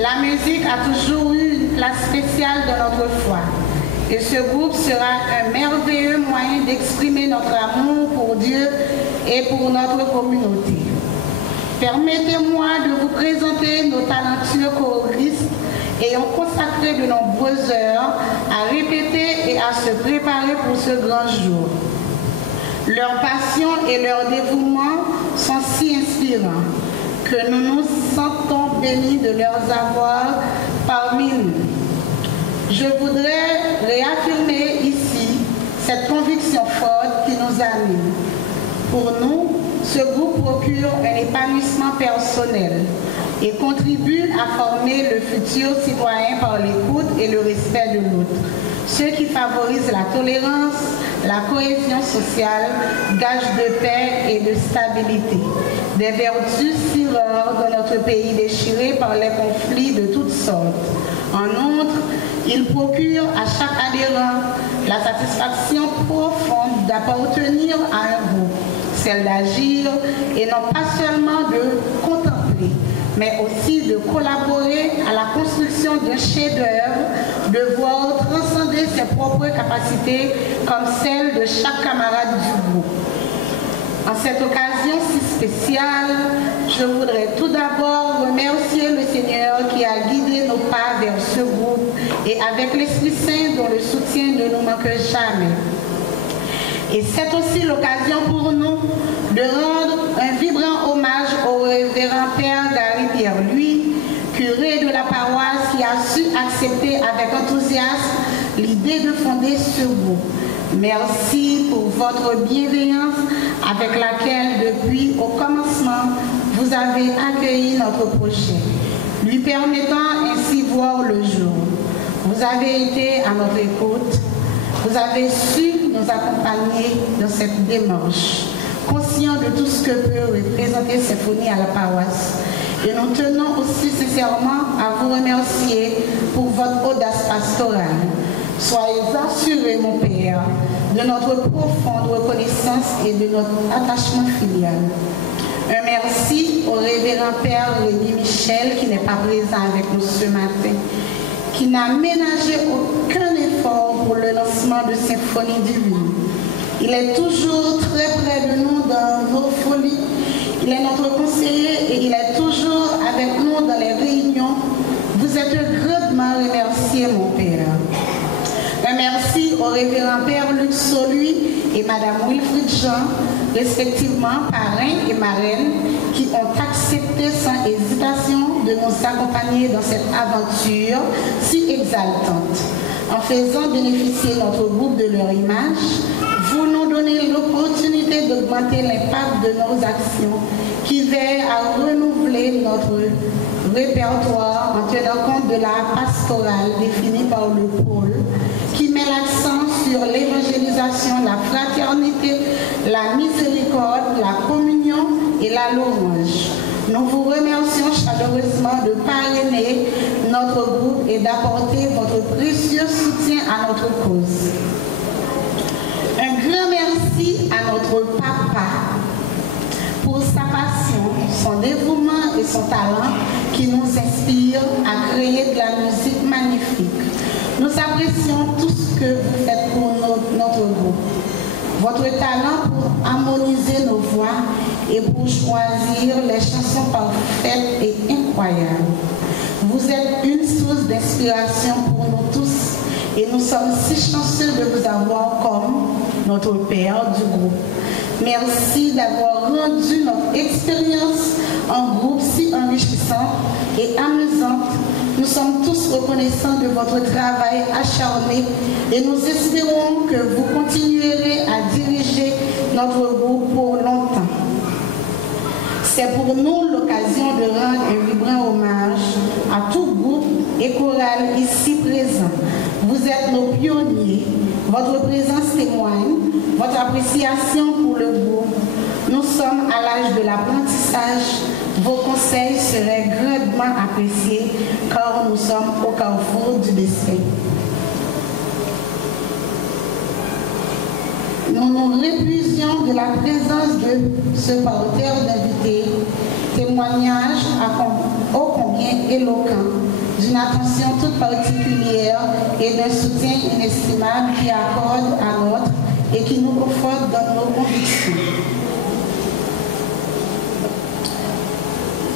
La musique a toujours eu une place spéciale dans notre foi. Et ce groupe sera un merveilleux moyen d'exprimer notre amour pour Dieu et pour notre communauté. Permettez-moi de vous présenter nos talentueux choristes ayant consacré de nombreuses heures à répéter et à se préparer pour ce grand jour. Leur passion et leur dévouement sont si inspirants que nous nous sentons bénis de leur avoir parmi nous. Je voudrais réaffirmer ici cette conviction forte qui nous anime. Pour nous, ce groupe procure un épanouissement personnel et contribue à former le futur citoyen par l'écoute et le respect de l'autre, ce qui favorise la tolérance, la cohésion sociale, gage de paix et de stabilité, des vertus si rares dans notre pays déchiré par les conflits de toutes sortes. En outre, il procure à chaque adhérent la satisfaction profonde d'appartenir à un groupe, celle d'agir et non pas seulement de contempler, mais aussi de collaborer à la construction d'un chef-d'œuvre, de voir transcender ses propres capacités comme celles de chaque camarade du groupe. En cette occasion si spéciale, je voudrais tout d'abord remercier le Seigneur qui a guidé nos pas vers ce groupe et avec l'Esprit Saint dont le soutien ne nous manque jamais. Et c'est aussi l'occasion pour nous de rendre un vibrant hommage au révérend Père Gary Pierre-Louis, curé de la paroisse qui a su accepter avec enthousiasme l'idée de fonder ce groupe. Merci pour votre bienveillance avec laquelle, depuis au commencement, vous avez accueilli notre projet, lui permettant ainsi voir le jour. Vous avez été à notre écoute, vous avez su nous accompagner dans cette démarche, conscient de tout ce que peut représenter Symphonie à la paroisse. Et nous tenons aussi sincèrement à vous remercier pour votre audace pastorale. Soyez assurés, mon Père, de notre profonde reconnaissance et de notre attachement filial. Un merci au révérend Père Rémi Michel, qui n'est pas présent avec nous ce matin, qui n'a ménagé aucun effort pour le lancement de Symphonie divine. Il est toujours très près de nous dans nos folies. Il est notre conseiller et il est toujours avec nous dans les réunions. Vous êtes grandement remerciés, mon Père. Un merci au révérend Père Luc Solui et Madame Wilfried Jean, respectivement parrain et marraine, qui ont accepté sans hésitation de nous accompagner dans cette aventure si exaltante. En faisant bénéficier notre groupe de leur image, vous nous donnez l'opportunité d'augmenter l'impact de nos actions qui veillent à renouveler notre répertoire en tenant compte de la pastorale définie par le pôle qui met l'accent sur l'évangélisation, la fraternité, la miséricorde, la communion et la louange. Nous vous remercions chaleureusement de parrainer notre groupe et d'apporter votre précieux soutien à notre cause. Un grand merci à notre papa pour sa passion, son dévouement et son talent qui nous inspire à créer de la musique magnifique. Nous apprécions tout ce que vous faites pour notre groupe. Votre talent pour harmoniser nos voix et pour choisir les chansons parfaites et incroyables. Vous êtes une source d'inspiration pour nous tous et nous sommes si chanceux de vous avoir comme notre père du groupe. Merci d'avoir rendu notre expérience en groupe si enrichissante et amusante. Nous sommes tous reconnaissants de votre travail acharné et nous espérons que vous continuerez à diriger notre groupe pour longtemps. C'est pour nous l'occasion de rendre un vibrant hommage à tout groupe et chorale ici présent. Vous êtes nos pionniers. Votre présence témoigne votre appréciation pour le groupe. Nous sommes à l'âge de l'apprentissage. Vos conseils seraient grandement appréciés car nous sommes au carrefour du destin. Nous nous répudions de la présence de ce parterre d'invités, témoignage ô combien éloquent, d'une attention toute particulière et d'un soutien inestimable qui accorde à notre et qui nous conforte dans nos convictions.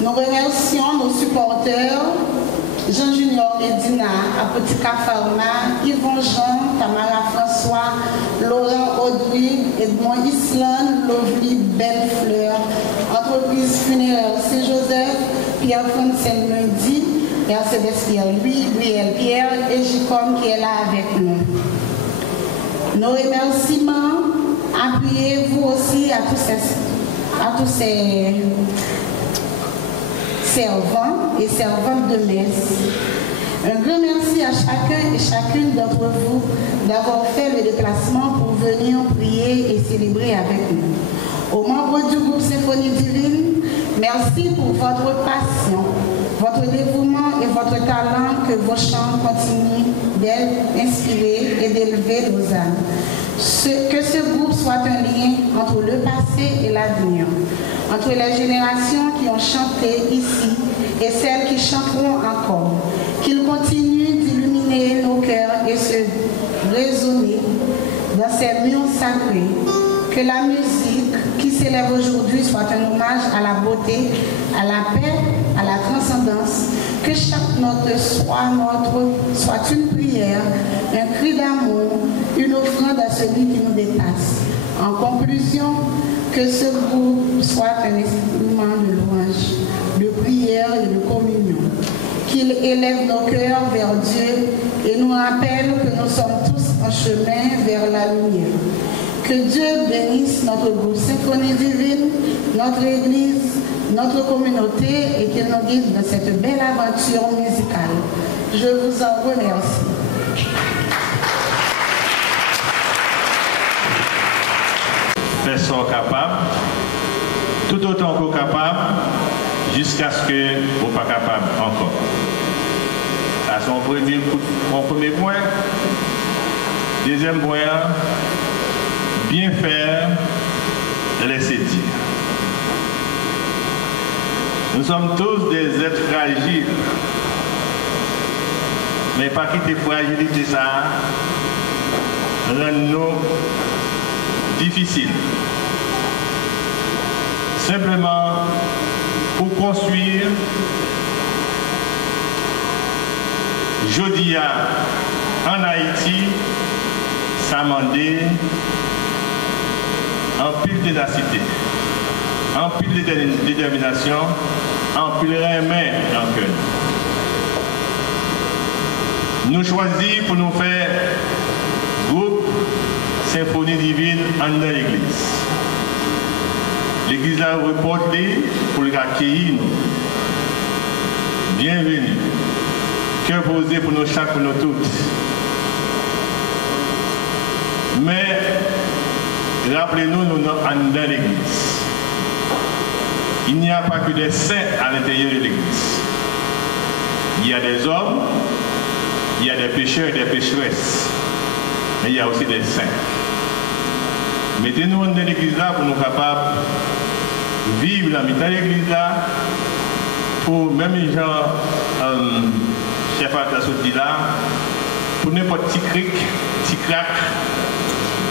Nous remercions nos supporters, Jean-Junior Medina, Apotica Pharma, Yvon Jean, Tamara François, Laurent Audry, Edmond Island, Lovely Bellefleur, Entreprise Funéraire Saint-Joseph, Pierre-Fontaine Lundi, Mercedes Pierre-Louis, Brielle Pierre et Jicom qui est là avec nous. Nos remerciements, appuyez-vous aussi à tous ces servants et servantes de messe. Un grand merci à chacun et chacune d'entre vous d'avoir fait le déplacement pour venir prier et célébrer avec nous. Aux membres du groupe Symphonie divine, merci pour votre passion, votre dévouement et votre talent, que vos chants continuent d'être inspirés et d'élever nos âmes. Que ce groupe soit un lien entre le passé et l'avenir, entre les générations qui ont chanté ici et celles qui chanteront encore. Qu'il continue d'illuminer nos cœurs et se résonner dans ces murs sacrés. Que la musique qui s'élève aujourd'hui soit un hommage à la beauté, à la paix, à la transcendance. Que chaque note soit une prière, un cri d'amour, une offrande à celui qui nous dépasse. En conclusion, que ce groupe soit un instrument de louange, de prière et de communion. Qu'il élève nos cœurs vers Dieu et nous rappelle que nous sommes tous en chemin vers la lumière. Que Dieu bénisse notre groupe Symphonie divine, notre Église, notre communauté et qu'il nous guide dans cette belle aventure musicale. Je vous en remercie. Sont capables, tout autant qu'on est capable, jusqu'à ce que vous ne soyez pas capable encore. Ça, c'est mon premier point. Deuxième point, bien faire, laisser dire. Nous sommes tous des êtres fragiles. mais pas quitter fragilité ça, rend-nous difficile. Simplement pour construire, Jodia en Haïti, ça demandé un pile de ténacité, un pile de détermination, un pile de main en cœur. Nous choisissons pour nous faire groupe Symphonie Divine en l'église. L'église a reporté pour accueillir nous. Bienvenue. Cœur posé pour nous chaque, pour nous toutes. Mais rappelez-nous, nous sommes dans l'église. Il n'y a pas que des saints à l'intérieur de l'église. Il y a des hommes, il y a des pécheurs et des pécheresses. Mais il y a aussi des saints. Mettez-nous dans l'église là pour nous capables de vivre la mitad de l'église là, pour même les gens, chef à la là, pour n'importe petit cric, petit crack,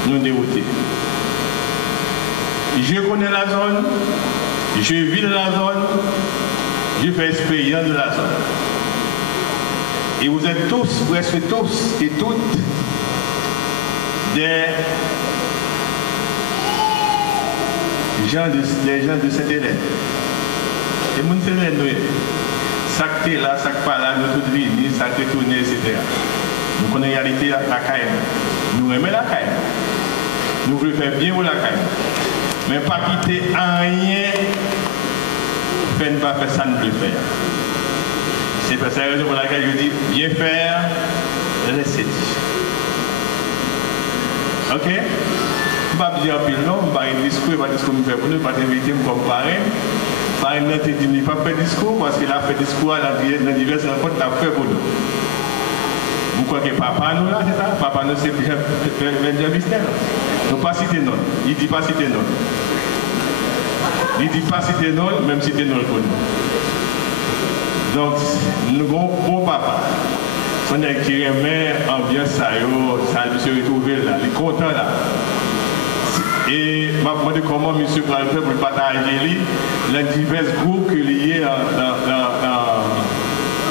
nous dérouter. Je connais la zone, je vis dans la zone, je fais expérience de la zone. Et vous êtes tous, presque tous et toutes, des gens de Sainte-Hélène. Et mon Sainte-Hélène, ça qui est là, ça qui pas là, nous tous venus, ça qui est tourné, etc. Nous connaissons la réalité à la caille. Nous aimons la caille. Nous voulons faire bien pour la caille. Mais pas quitter rien, faire ne pas faire ça, ne plus faire. C'est pour cette raison pour laquelle je dis bien faire, laisser dire. Ok? Je ne vais pas dire pile non, je ne vais pas un discours, je ne vais pas discours me faire pour nous, je ne vais pas t'inviter me comparer. Par exemple, tu dis pas faire discours parce qu'il a fait discours dans diverses rencontres, il a fait pour nous. Vous croyez que papa nous là, c'est ça? Papa nous c'est Benjamin Bistel. Nous pas citer non. Il dit pas citer non. Il dit pas citer non, même citer non pour nous. Donc, nous avons bon papa. On a qui remet ambiance ça, ça se retrouver là, il est content là. Et je me demande comment M. va le faire pour partager les divers groupes liés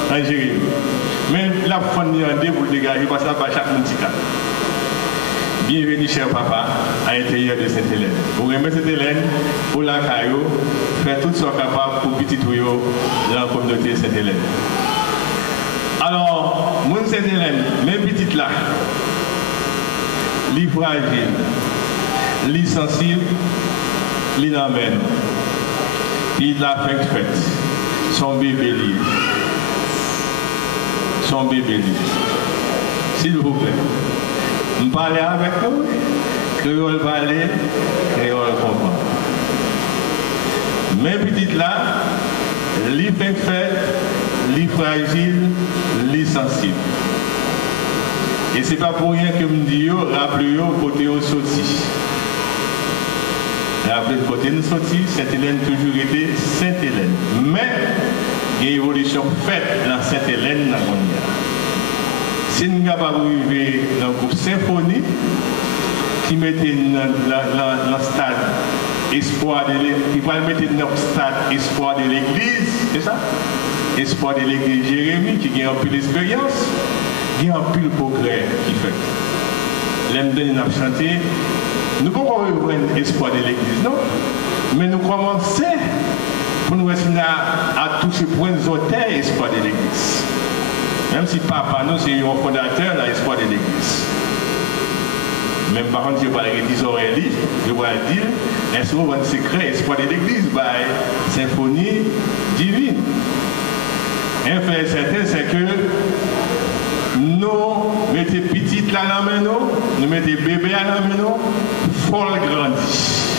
dans Jérémie. Mais la famille en pour le dégager parce que ça va chaque monde. Bienvenue, cher papa, à l'intérieur de Sainte-Hélène. Pour remettre Sainte-Hélène, pour la caillou, faire tout ce qu'on est capable pour petit tuyau dans la communauté Sainte-Hélène. Alors, mon Sainte-Hélène, même petite là, li fragile, li sensible, li n'amène. Il l'a fait faite. Son bébé libre. Son bébé libre. S'il vous plaît. Vous parlez avec nous, créole parler, créole comprendre. Mais petite là, li fait faite, li fragile, li sensible. Et ce n'est pas pour rien que je me dis, rappelez-vous, côté au sorti. Rappelez le côté de sorti, Sainte-Hélène toujours été Sainte-Hélène. Mais, il y a une évolution faite dans Sainte-Hélène dans le monde. Si nous n'avons pas arrivé dans le groupe Symphonie, qui mettait dans le stade espoir de l'église, qui va mettre dans le stade espoir de l'église, c'est ça? Espoir de l'église Jérémie, qui a un peu d'expérience, il y a un peu de progrès qui fait. L'aime de nous chanter, nous ne pouvons pas avoir espoir de l'église, non? Mais nous commençons pour nous essayer à toucher point de hauteur espoir de l'église. Même si papa, nous, c'est un fondateur de l'espoir de l'église. Même par contre, je vais parler des oreilles, je vais dire, est-ce qu'on va un secret espoir de l'église par Symphonie Divine? Un fait certain, c'est que nous mettons petites là dans la main, nous mettons bébé à la main, folle grandit.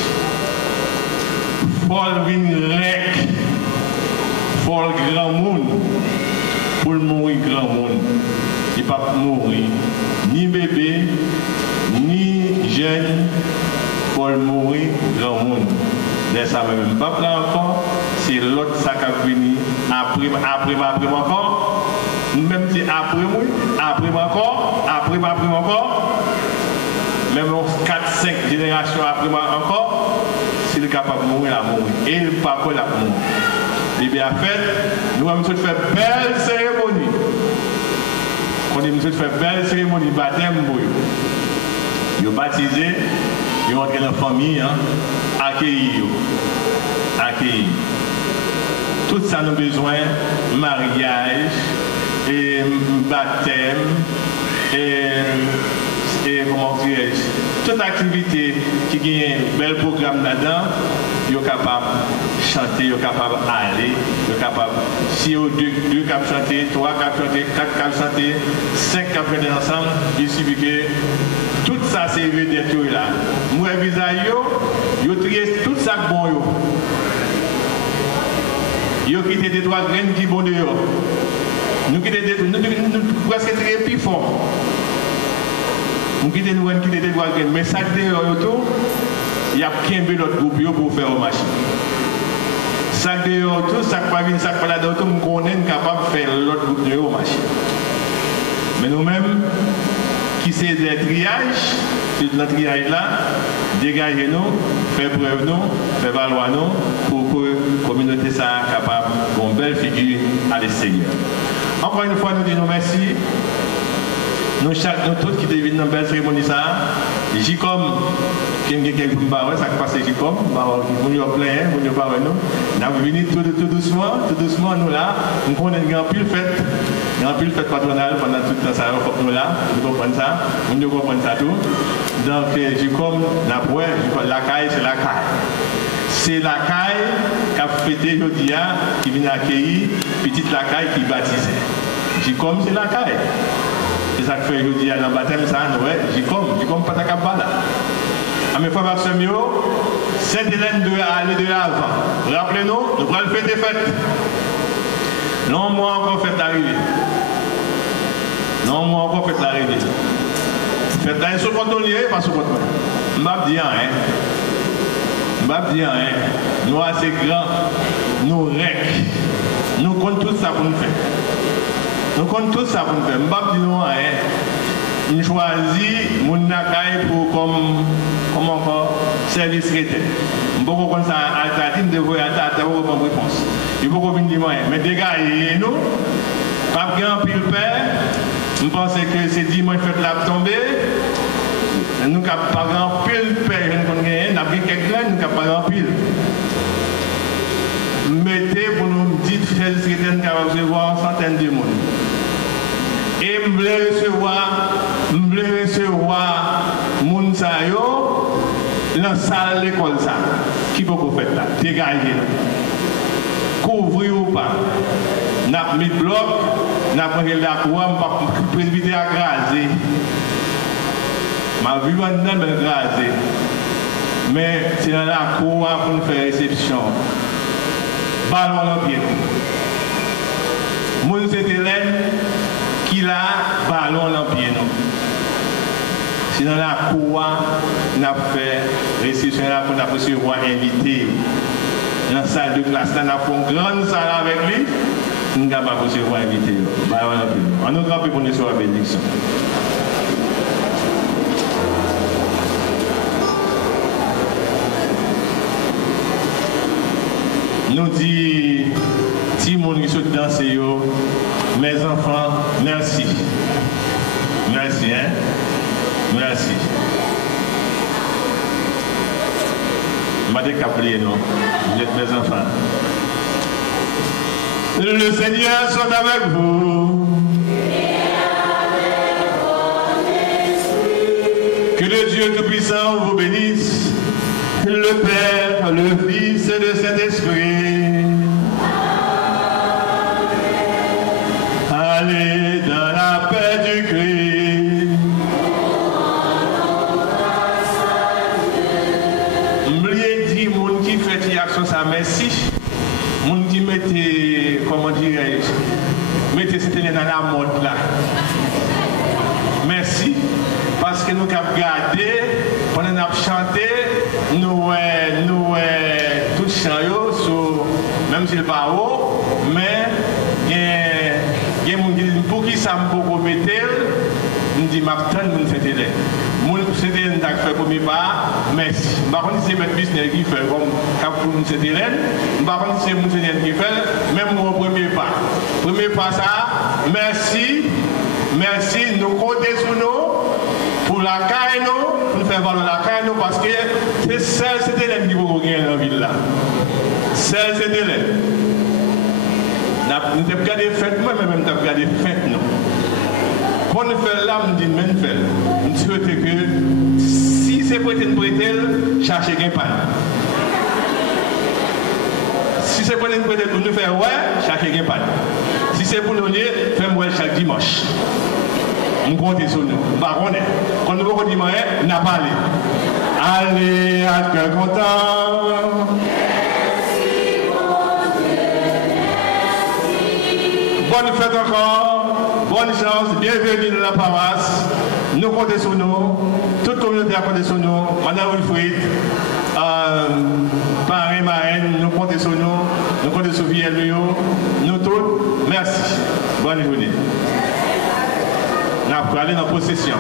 Folle vin rec, folle grand monde. Pour mourir grand monde, il ne peut pas mourir ni bébé, ni jeune, pour mourir grand monde. Dès ça même pas là encore, c'est l'autre sac à venir après encore, même si après encore, même 4-5 générations après moi encore, s'il est capable de mourir, il mourir. Et il n'est pas pour la mourir. Et bien, en fait, nous avons fait belle cérémonie. On a fait belle cérémonie de baptême pour eux. Ils ont baptisé, ils ont entré dans la famille, accueillir. Tout ça, nous avons besoin mariage, et baptême, et comment dirais-je, toute activité qui a un bel programme là-dedans, ils sont capables de chanter, ils sont capables d'aller, ils sont capables, si vous deux cap chanter, 3 cap chanter, 4 cap chanter, 5 cap chanter ensemble, il suffit que tout ça c'est vedette là. Moi, visage, ils trié tout ça bon. Ils ont quitté des 3 graines qui sont dehors. Nous quittons presque très plus fort. Nous quittons des 3 graines. Mais ça dehors autour, il y a 15 autres groupes pour faire au marché. Ça dehors autour, ça pas venir, ça pas là d'autres, nous sommes capables de faire l'autre groupe au marché. Mais nous-mêmes, qui c'est des triages, c'est le triage là, dégagez-nous, faites preuve nous, faites valoir nous, pour que la communauté soit capable d'une belle figure à l'extérieur. Encore une fois, nous disons merci. Nous tous qui deviennent dans une belle cérémonie, JICOM, qui est quelqu'un qui ça passe JICOM, nous sommes pleins, nous sommes pas nous. Nous sommes venus tout doucement, nous là, nous avons une grande pile fête patronale pendant tout le temps, ça, nous là, nous comprenons ça, nous comprenons ça tout. Donc, JICOM, la caille, c'est la caille. C'est la caille qui a fêté aujourd'hui, qui vient accueillir, petite la caille qui baptisait. JICOM, c'est la caille. C'est ça que fait aujourd'hui dans le baptême, ça, JICOM, pas ta cabane. À mes frères et sœurs, Sainte-Hélène doit aller de l'avant. Rappelez-nous, nous prenons le fait des fêtes. Non, moi encore fête d'arrivée. Fête d'arrivée sur le contonier, pas sur le contonier. Je ne vais pas dire rien. Nous assez grands, nous rec. Nous comptons tout ça pour nous faire. Je ne vais pas dire rien. Nous choisissons mon nakai pour comme encore service rété. Je ne vais pas dire ça alternative de voyer à ta réponse. Il faut qu'on dise rien. Mais dégagez nous. Pas grand pile père. Je pense que c'est dimanche fête la tombée. Nous n'avons pas grand pile père. Nous avons quelques graines, nous n'avons pas grand pile. Mettez pour nous dire que service rété nous avons recevoir centaines de monde. Et je voulais recevoir moun sa yo dans la salle de l'école ça. Qui peut vous faire là? Dégagez. Couvrez ou pas. N'a mis bloc, n'a pris la cour, n'a président à graser. Ma vie maintenant me graser. Mais c'est dans la cour pour nous faire réception. Ballon en pied. Moun Sainte-Hélène qui a ballon en pied. C'est dans la cour, on a fait réception là pour nous recevoir invité. Dans la salle de classe, on a fait une grande salle avec lui. Nous n'avons pas recevoir invité. On nous a pour nous recevoir la bénédiction. Nous dit, si mon qui sont dansé, mes enfants, merci. Merci, hein? Merci. Je vais décapler, non? Vous êtes mes enfants. Le Seigneur soit avec vous. Que le Dieu Tout-Puissant vous bénisse, le Père, le Fils et le Saint-Esprit. Allez dans la paix du Christ. M'oubliez dit, moun qui fait action ça, merci. Moun qui mettez, comment dirais-je, mettez cette année dans la mode là. Merci. Parce que nous avons gardé, pendant que nous avons chanté, nous tout chant, même s'il n'est pas haut, mais il y a des gens qui disent ça me peut mettre, je dis, m'attends, mon Saint-Hélène. Mon Saint-Hélène qui fait premier pas, merci. Par contre, c'est mon business qui fait comme pour mon Saint-Hélène. Par contre, c'est mon Saint-Hélène qui fait, même mon premier pas. Premier pas, ça, merci. Merci, nous comptons sur nous pour la caille, pour nous faire valoir la caille, parce que c'est celle Saint-Hélène qui vous gagner dans la ville là. Celle Saint-Hélène. Nous avons regardé fête, moi-même, nous avons regardé fête, non. Quand nous faisons là, nous disons, même fait. Nous souhaitons que si c'est pour être prêté, cherchez un panne. Si c'est pour être prêté, nous faisons ouais, cherchez un panne. Si c'est pour nous dire, fais-moi chaque dimanche. Nous comptons sur nous. Par contre, quand nous avons dimanche, nous n'avons pas allé. Allez, à cœur content. Bonne fête encore, bonne chance, bienvenue dans la paroisse. Nous comptons sur nous, toute communauté a compté sur nous, Madame Wilfried, parrain, marraine, nous comptons sur nous comptons sur Viel, nous tous, merci. Bonne journée. Nous allons aller dans la possession.